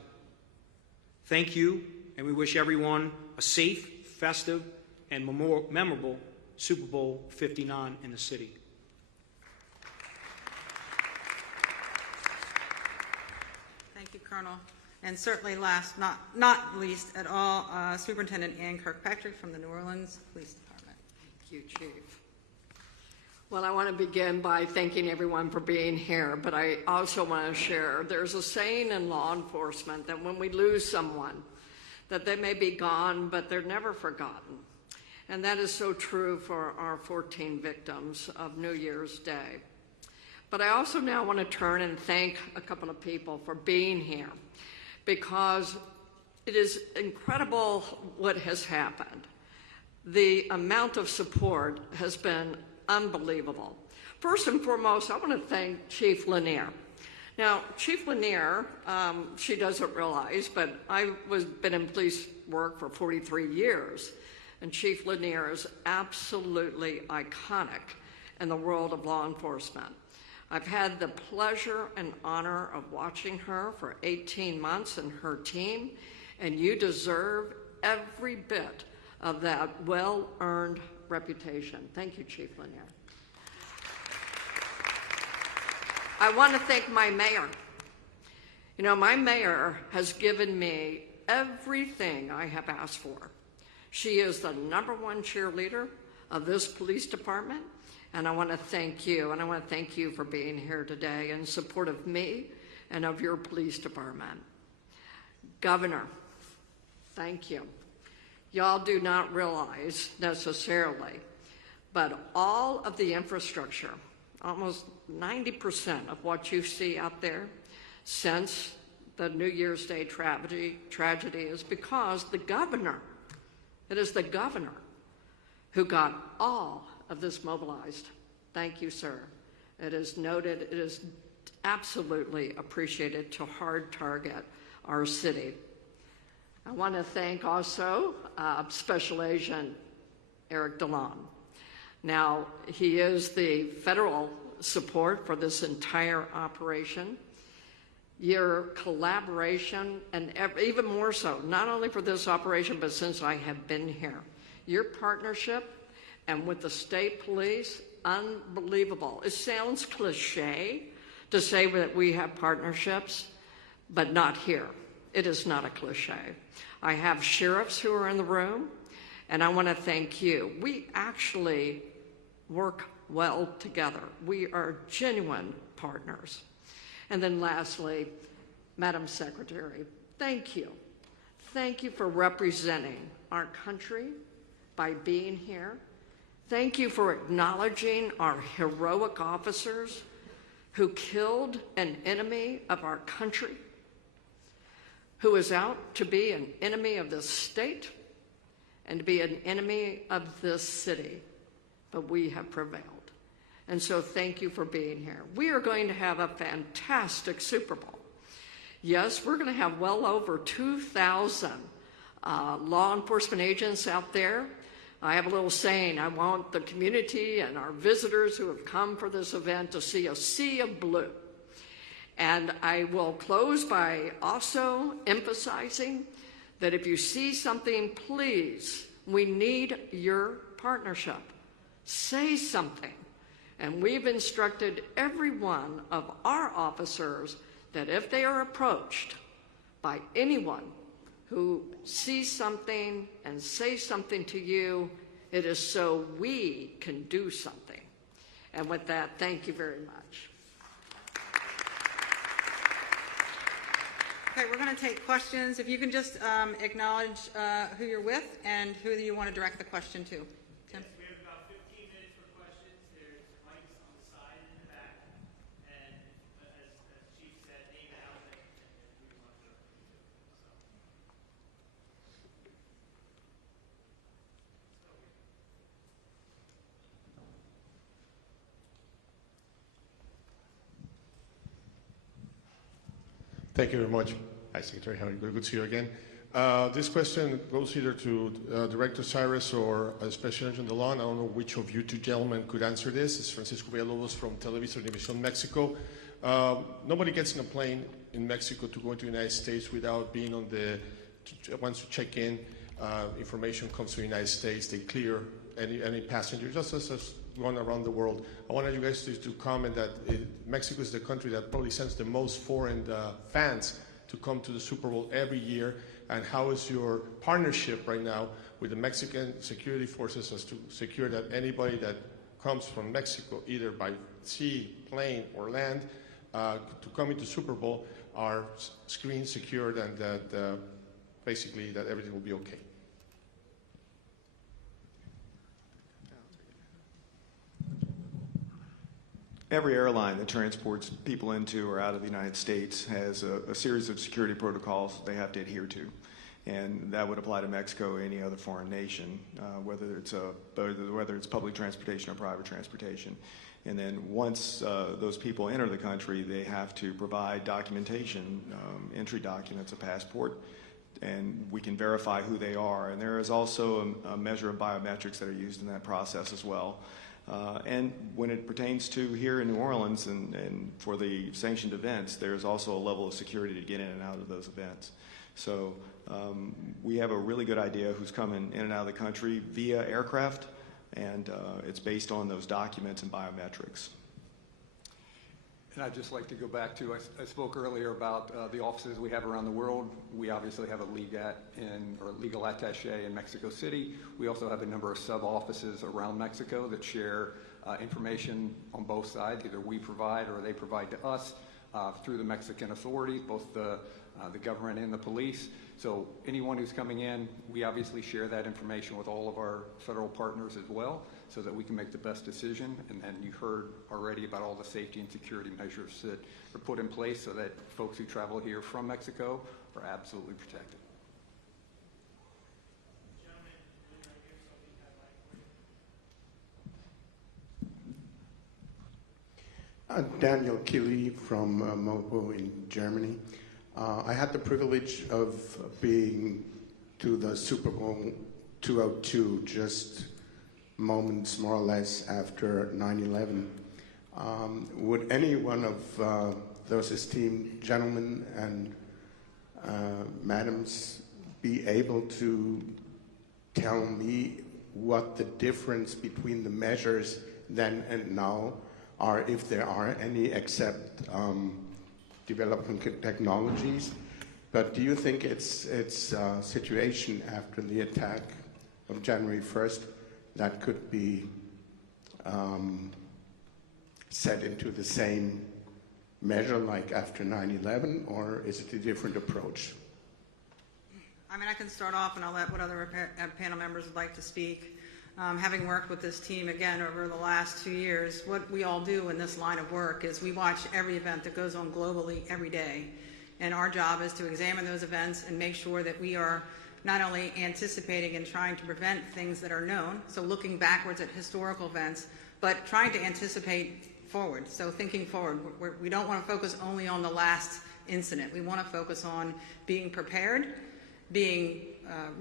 Thank you, and we wish everyone a safe, festive, and memorable Super Bowl 59 in the city. Colonel. And certainly last, not least at all, Superintendent Ann Kirkpatrick from the New Orleans Police Department. Thank you, Chief. Well, I want to begin by thanking everyone for being here, but I also want to share, there's a saying in law enforcement that when we lose someone, that they may be gone, but they're never forgotten. And that is so true for our 14 victims of New Year's Day. But I also now want to turn and thank a couple of people for being here, because it is incredible what has happened. The amount of support has been unbelievable. First and foremost, I want to thank Chief Lanier. Now, Chief Lanier, she doesn't realize, but I've been in police work for 43 years, and Chief Lanier is absolutely iconic in the world of law enforcement. I've had the pleasure and honor of watching her for 18 months and her team, and you deserve every bit of that well-earned reputation. Thank you, Chief Lanier. I want to thank my mayor. You know, my mayor has given me everything I have asked for. She is the #1 cheerleader of this police department, and I want to thank you, and I want to thank you for being here today in support of me and of your police department. Governor, thank you. Y'all do not realize necessarily, but all of the infrastructure, almost 90% of what you see out there since the New Year's Day tragedy is because the governor, it is the governor who got all of this mobilized. Thank you, sir. It is noted, it is absolutely appreciated to hard target our city. I want to thank also Special Agent Eric DeLon. Now, he is the federal support for this entire operation. Your collaboration, and even more so, not only for this operation, but since I have been here, your partnership and with the state police, unbelievable. It sounds cliche to say that we have partnerships, but not here. It is not a cliche. I have sheriffs who are in the room, and I want to thank you. We actually work well together. We are genuine partners. And then lastly, Madam Secretary, thank you. Thank you for representing our country by being here. Thank you for acknowledging our heroic officers who killed an enemy of our country, who is out to be an enemy of this state and to be an enemy of this city. But we have prevailed. And so thank you for being here. We are going to have a fantastic Super Bowl. Yes, we're going to have well over 2,000 law enforcement agents out there. I have a little saying, I want the community and our visitors who have come for this event to see a sea of blue. And I will close by also emphasizing that if you see something, please, we need your partnership. Say something. And we've instructed every one of our officers that if they are approached by anyone who sees something and says something to you, it is so we can do something. And with that, thank you very much. Okay, we're going to take questions. If you can just acknowledge who you're with and who you want to direct the question to. Tim? We have about 15 minutes for questions. There's mics on the side and the back. And as Chief said, name out and who you want to direct it to. Thank you very much. Hi, Secretary. How are you? Good to see you again. This question goes either to Director Cyrus or Special Agent DeLon. I don't know which of you two gentlemen could answer this. It's Francisco Villalobos from Televisa Univision Mexico. Nobody gets in a plane in Mexico to go into the United States without being on once you check in, information comes to the United States, they clear any passenger, just as one around the world. I wanted you guys to comment that Mexico is the country that probably sends the most foreign fans to come to the Super Bowl every year? And how is your partnership right now with the Mexican security forces as to secure that anybody that comes from Mexico, either by sea, plane, or land, to come into Super Bowl are screen secured, and that basically that everything will be okay? Every airline that transports people into or out of the United States has a series of security protocols they have to adhere to. And that would apply to Mexico or any other foreign nation, whether it's public transportation or private transportation. And then once those people enter the country, they have to provide documentation, entry documents, a passport, and we can verify who they are. And there is also a measure of biometrics that are used in that process as well. And when it pertains to here in New Orleans and for the sanctioned events, there's also a level of security to get in and out of those events. So we have a really good idea who's coming in and out of the country via aircraft, and it's based on those documents and biometrics. And I'd just like to go back to, I spoke earlier about the offices we have around the world. We obviously have a legal attaché in Mexico City. We also have a number of sub-offices around Mexico that share information on both sides. Either we provide or they provide to us through the Mexican authorities, both the government and the police. So anyone who's coming in, we obviously share that information with all of our federal partners as well, so that we can make the best decision. And then you heard already about all the safety and security measures that are put in place so that folks who travel here from Mexico are absolutely protected. Daniel Kili from Mobo in Germany. I had the privilege of being to the Super Bowl 202 just moments more or less after 9/11. Would any one of those esteemed gentlemen and madams be able to tell me what the difference between the measures then and now are, if there are any, except developing technologies? But do you think it's a situation after the attack of January 1st that could be set into the same measure like after 9/11, or is it a different approach? I mean, I can start off and I'll let what other panel members would like to speak. Having worked with this team again over the last 2 years, what we all do in this line of work is we watch every event that goes on globally every day. And our job is to examine those events and make sure that we are not only anticipating and trying to prevent things that are known, so looking backwards at historical events, but trying to anticipate forward, so thinking forward. We don't want to focus only on the last incident. We want to focus on being prepared, being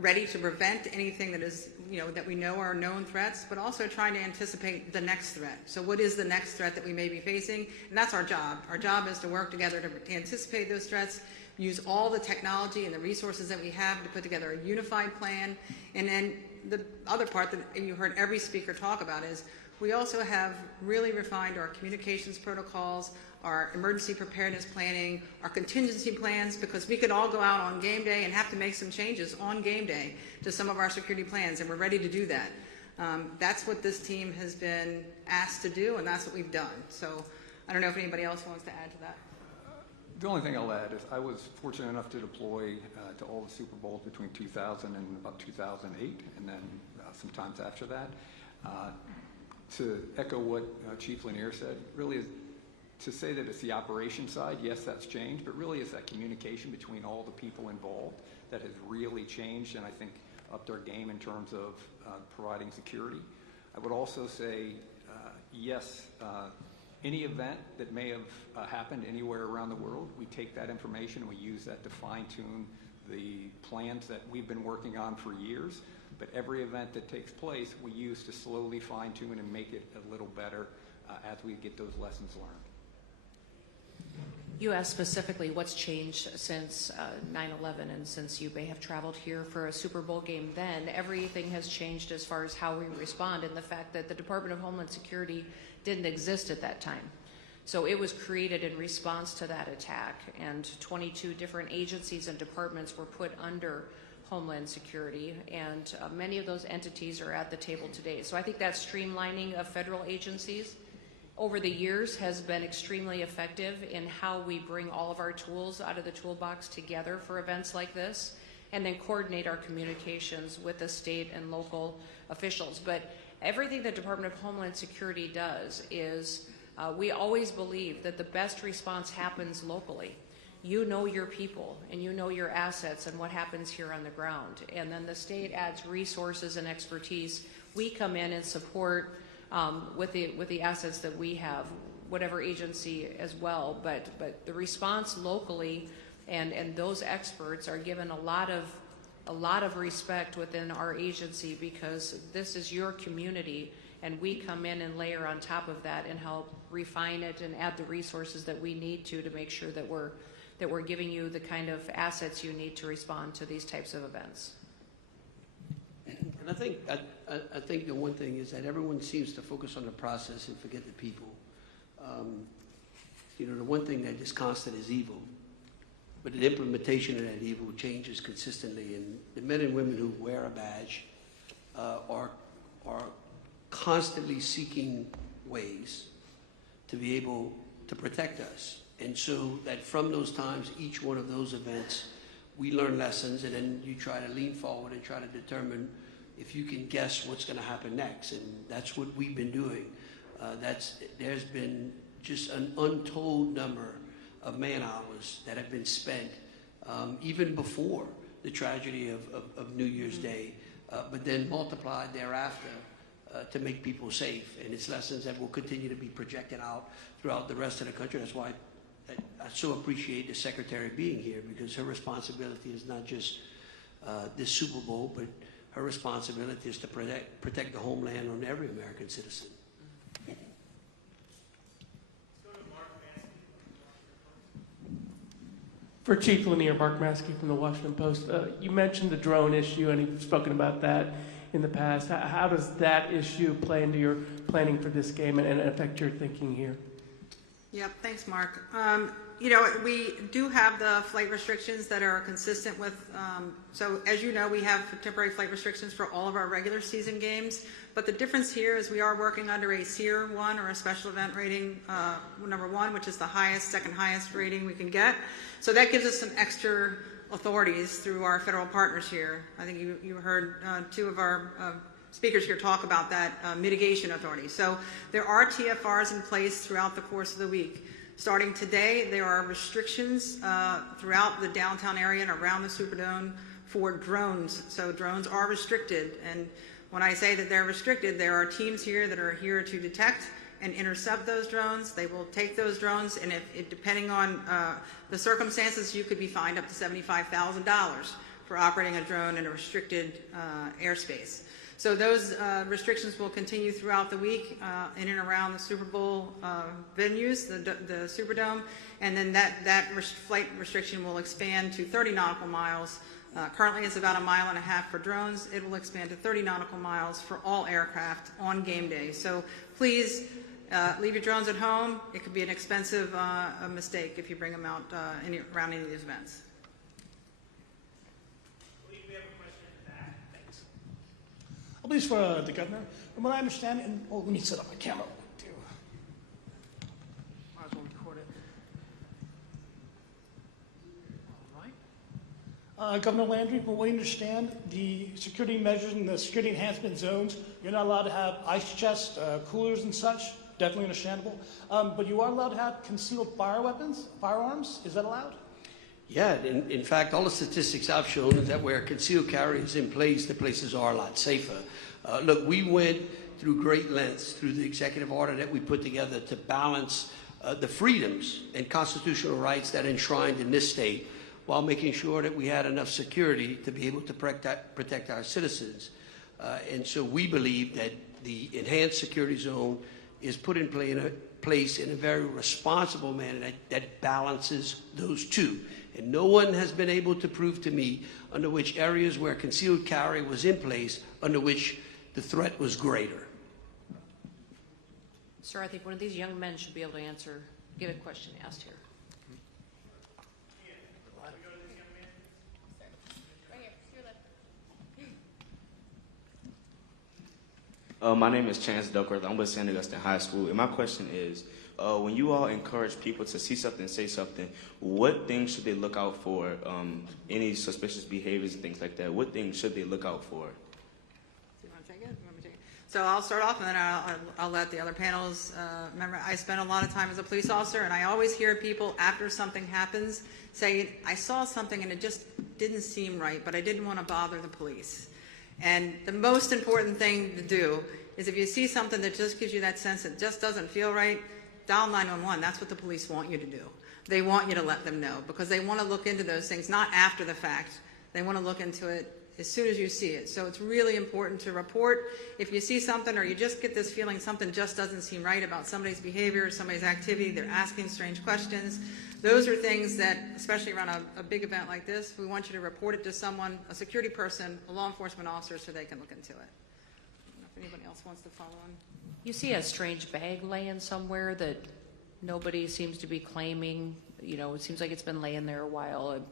ready to prevent anything that is, that we know are known threats, but also trying to anticipate the next threat. So what is the next threat that we may be facing? And that's our job. Our job is to work together to anticipate those threats, use all the technology and the resources that we have to put together a unified plan. And then the other part that you heard every speaker talk about is we also have really refined our communications protocols, our emergency preparedness planning, our contingency plans, because we could all go out on game day and have to make some changes on game day to some of our security plans, and we're ready to do that. That's what this team has been asked to do, and that's what we've done. So I don't know if anybody else wants to add to that. The only thing I'll add is I was fortunate enough to deploy to all the Super Bowls between 2000 and about 2008, and then sometimes after that. To echo what Chief Lanier said, really to say that it's the operation side, yes, that's changed, but really it's that communication between all the people involved that has really changed, and I think upped our game in terms of providing security. I would also say, yes, any event that may have happened anywhere around the world, we take that information and we use that to fine-tune the plans that we've been working on for years. But every event that takes place, we use to slowly fine-tune and make it a little better as we get those lessons learned. You asked specifically what's changed since 9/11, and since you may have traveled here for a Super Bowl game then, everything has changed as far as how we respond, and the fact that the Department of Homeland Security didn't exist at that time. So it was created in response to that attack, and 22 different agencies and departments were put under Homeland Security, and many of those entities are at the table today. So I think that streamlining of federal agencies over the years has been extremely effective in how we bring all of our tools out of the toolbox together for events like this, and then coordinate our communications with the state and local officials. But everything the Department of Homeland Security does is we always believe that the best response happens locally. You know your people and you know your assets and what happens here on the ground. And then the state adds resources and expertise. We come in and support with the assets that we have, whatever agency as well. But the response locally and those experts are given a lot of respect within our agency, because this is your community, and we come in and layer on top of that and help refine it and add the resources that we need to make sure that we're giving you the kind of assets you need to respond to these types of events. And I think the one thing is that everyone seems to focus on the process and forget the people. The one thing that is constant is evil, but the implementation of that evil changes consistently. And the men and women who wear a badge are constantly seeking ways to be able to protect us. And so that from those times, each one of those events, we learn lessons, and then you try to lean forward and try to determine if you can guess what's going to happen next. And that's what we've been doing. There's been just an untold number of man hours that have been spent even before the tragedy of New Year's Day, but then multiplied thereafter to make people safe. And it's lessons that will continue to be projected out throughout the rest of the country. That's why I so appreciate the Secretary being here, because her responsibility is not just this Super Bowl, but her responsibility is to protect the homeland on every American citizen. For Chief Lanier, Mark Maskey from the Washington Post. You mentioned the drone issue, and you've spoken about that in the past. How does that issue play into your planning for this game and affect your thinking here? Yep, thanks, Mark. We do have the flight restrictions that are consistent with, so as you know, we have temporary flight restrictions for all of our regular season games, but the difference here is we are working under a SEER 1, or a special event rating number 1, which is the second highest rating we can get. So that gives us some extra authorities through our federal partners here. I think you heard two of our speakers here talk about that mitigation authority. So there are TFRs in place throughout the course of the week. Starting today, there are restrictions throughout the downtown area and around the Superdome for drones. So drones are restricted. And when I say that they're restricted, there are teams here that are here to detect and intercept those drones. They will take those drones, and depending on the circumstances, you could be fined up to $75,000 for operating a drone in a restricted airspace. So those restrictions will continue throughout the week in and around the Super Bowl venues, the Superdome, and then that flight restriction will expand to 30 nautical miles. Currently it's about 1.5 miles for drones. It will expand to 30 nautical miles for all aircraft on game day. So please leave your drones at home. It could be an expensive mistake if you bring them out around any of these events. I believe it's for the governor. From what I understand, and let me set up my camera too. Might as well record it. All right. Governor Landry, from what I understand, the security measures and the security enhancement zones, you're not allowed to have ice chests, coolers and such. Definitely understandable. But you are allowed to have concealed firearms. Is that allowed? Yeah, in fact, all the statistics I've shown is that where concealed carry is in place, the places are a lot safer. Look, we went through great lengths through the executive order that we put together to balance the freedoms and constitutional rights that are enshrined in this state, while making sure that we had enough security to be able to protect our citizens. And so we believe that the enhanced security zone is put in place in a very responsible manner that balances those two. And no one has been able to prove to me under which areas where concealed carry was in place, under which the threat was greater. Sir, I think one of these young men should be able to answer get a question asked here. Right here, to your left. My name is Chance Duckworth. I'm with St. Augustine High School, and my question is, when you all encourage people to see something, say something, what things should they look out for? Any suspicious behaviors and things like that. What things should they look out for? Do you want to take it? You want me to take it? So I'll start off, and then I'll let the other panels. Remember, I spent a lot of time as a police officer, and I always hear people after something happens say, "I saw something and it just didn't seem right, but I didn't want to bother the police." And the most important thing to do is if you see something that just gives you that sense that just doesn't feel right, dial 911. That's what the police want you to do. They want you to let them know because they want to look into those things, not after the fact. They want to look into it as soon as you see it. So it's really important to report if you see something or you just get this feeling something just doesn't seem right about somebody's behavior, somebody's activity, they're asking strange questions. Those are things that, especially around a big event like this, we want you to report it to someone, a security person, a law enforcement officer, so they can look into it. I don't know if anybody else wants to follow on. You see a strange bag laying somewhere that nobody seems to be claiming, it seems like it's been laying there a while.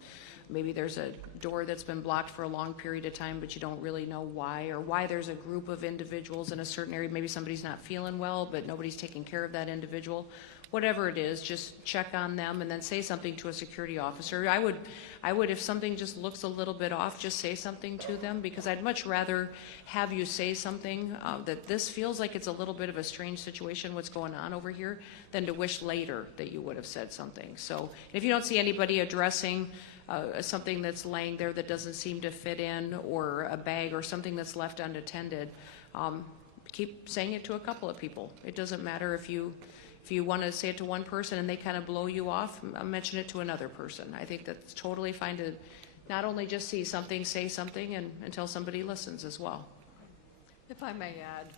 Maybe there's a door that's been blocked for a long period of time, but you don't really know why, or why there's a group of individuals in a certain area. Maybe somebody's not feeling well, but nobody's taking care of that individual. Whatever it is, just check on them and then say something to a security officer. I would, if something just looks a little bit off, just say something to them, because I'd much rather have you say something that this feels like it's a little bit of a strange situation, what's going on over here, than to wish later that you would have said something. So if you don't see anybody addressing something that's laying there that doesn't seem to fit in, or a bag or something that's left unattended, keep saying it to a couple of people. It doesn't matter if you want to say it to one person and they kind of blow you off, mention it to another person. I think that's totally fine to not only just see something, say something, and until somebody listens as well. If I may add,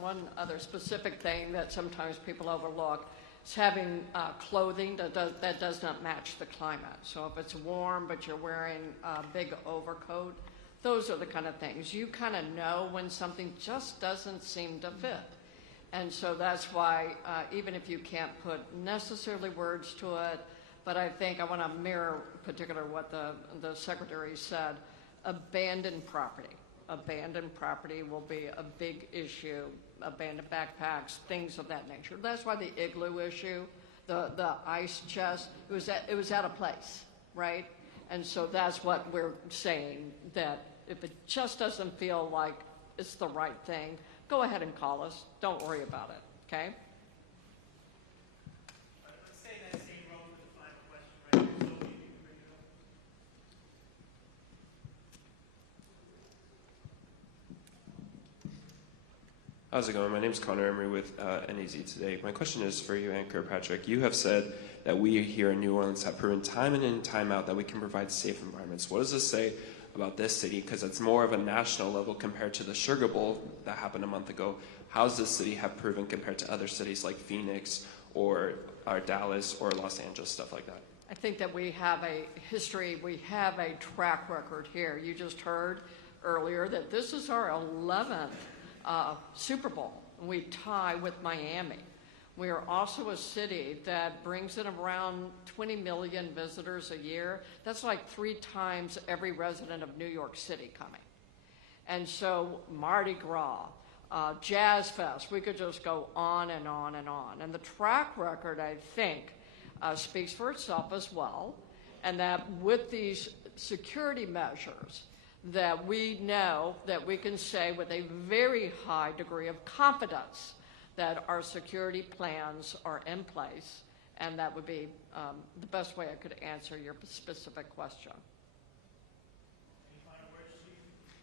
one other specific thing that sometimes people overlook is having clothing that does not match the climate. So if it's warm but you're wearing a big overcoat, those are the kind of things. You kind of know when something just doesn't seem to fit. And so that's why, even if you can't put necessarily words to it, but I think I want to mirror particular what the Secretary said, abandoned property. Abandoned property will be a big issue, abandoned backpacks, things of that nature. That's why the igloo issue, the ice chest, it was out of place, right? And so that's what we're saying, that if it just doesn't feel like it's the right thing, go ahead and call us. Don't worry about it, okay? Let's stay in that same row for the final question right here. So you can bring it up. How's it going? My name is Connor Emery with NAZ Today. My question is for you, Anchor Patrick. You have said that we here in New Orleans have proven time in and time out that we can provide safe environments. What does this say about this city? Because it's more of a national level compared to the Sugar Bowl that happened a month ago. How does this city have proven compared to other cities like Phoenix or Dallas or Los Angeles, stuff like that? I think that we have a history, we have a track record here. You just heard earlier that this is our 11th Super Bowl. We tie with Miami. We are also a city that brings in around 20 million visitors a year. That's like 3 times every resident of New York City coming. And so Mardi Gras, Jazz Fest, we could just go on and on and on. And the track record, I think, speaks for itself as well. And that with these security measures, that we know that we can say with a very high degree of confidence that our security plans are in place, and that would be the best way I could answer your specific question.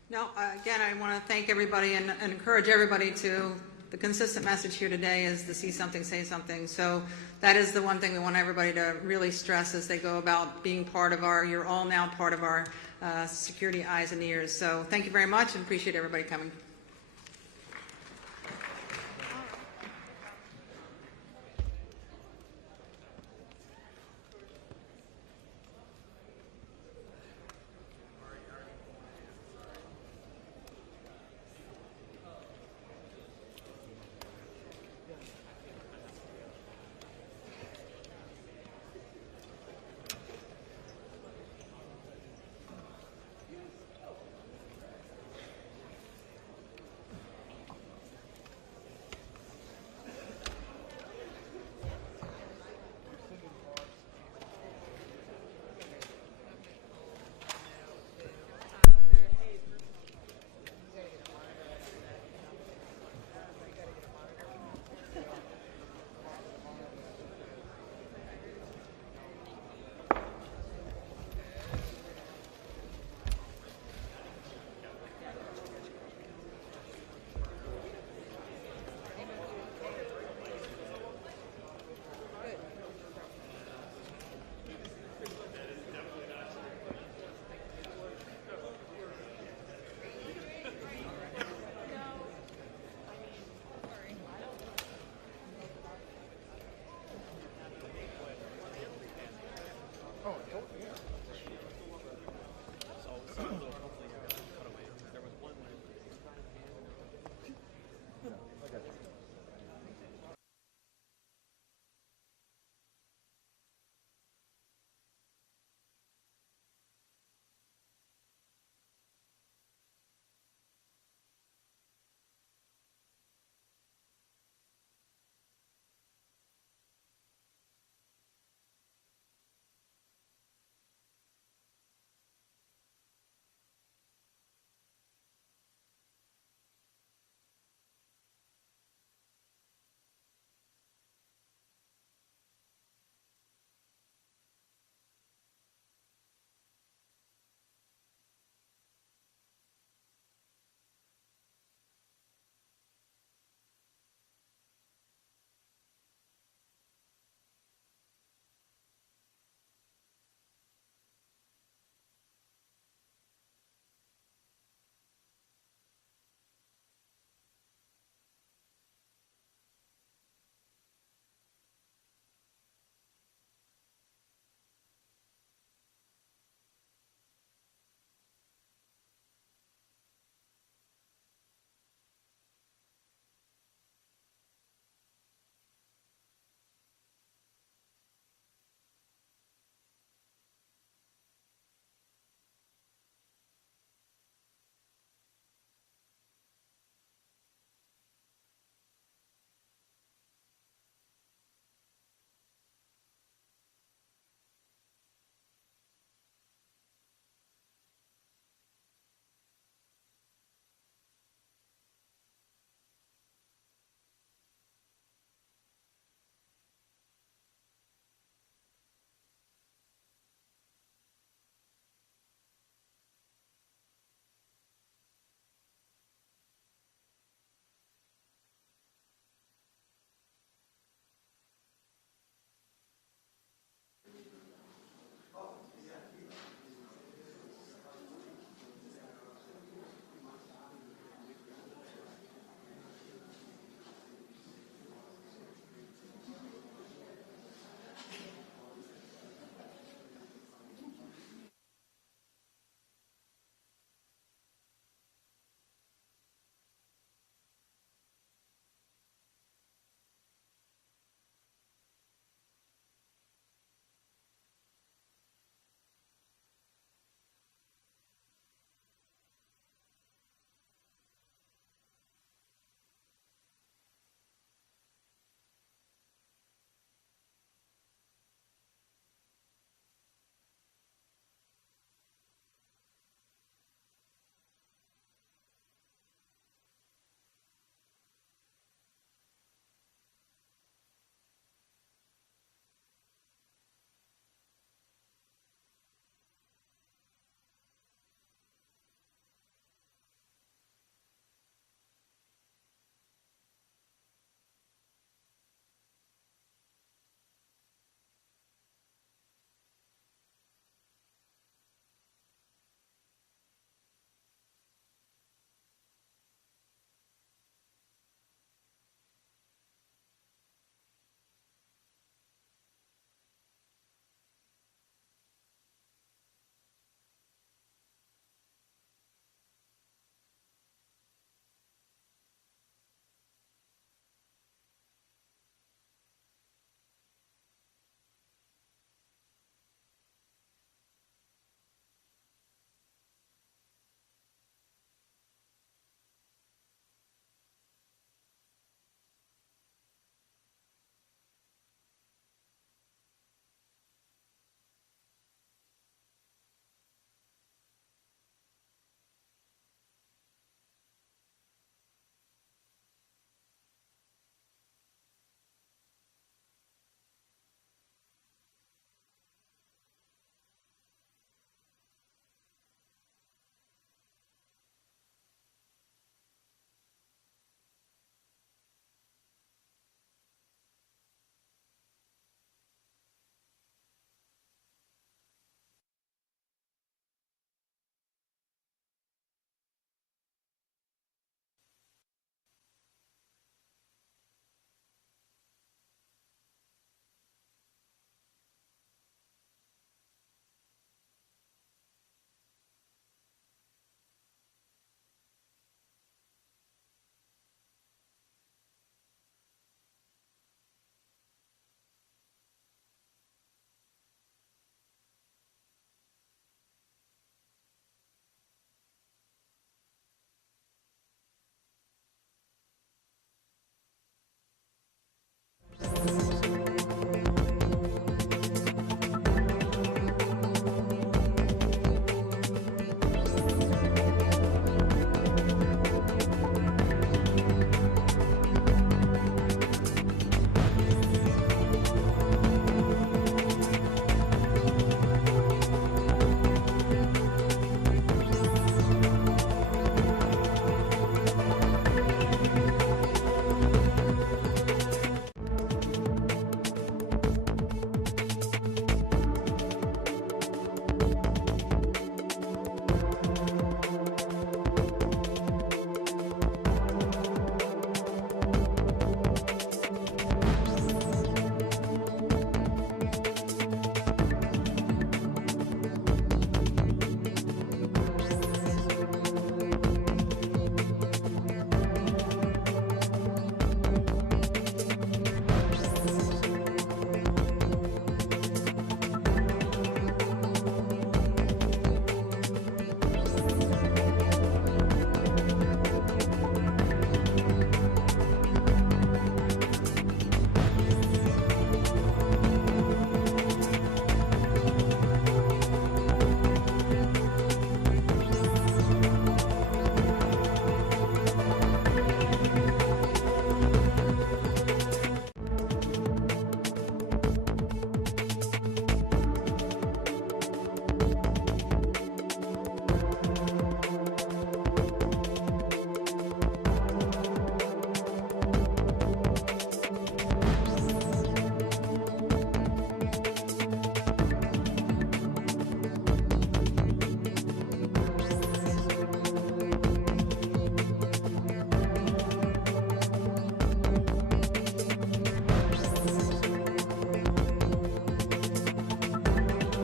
No, again, I want to thank everybody and encourage everybody to, the consistent message here today is to see something, say something. So that is the one thing we want everybody to really stress as they go about being part of you're all now part of our security eyes and ears. So thank you very much and appreciate everybody coming.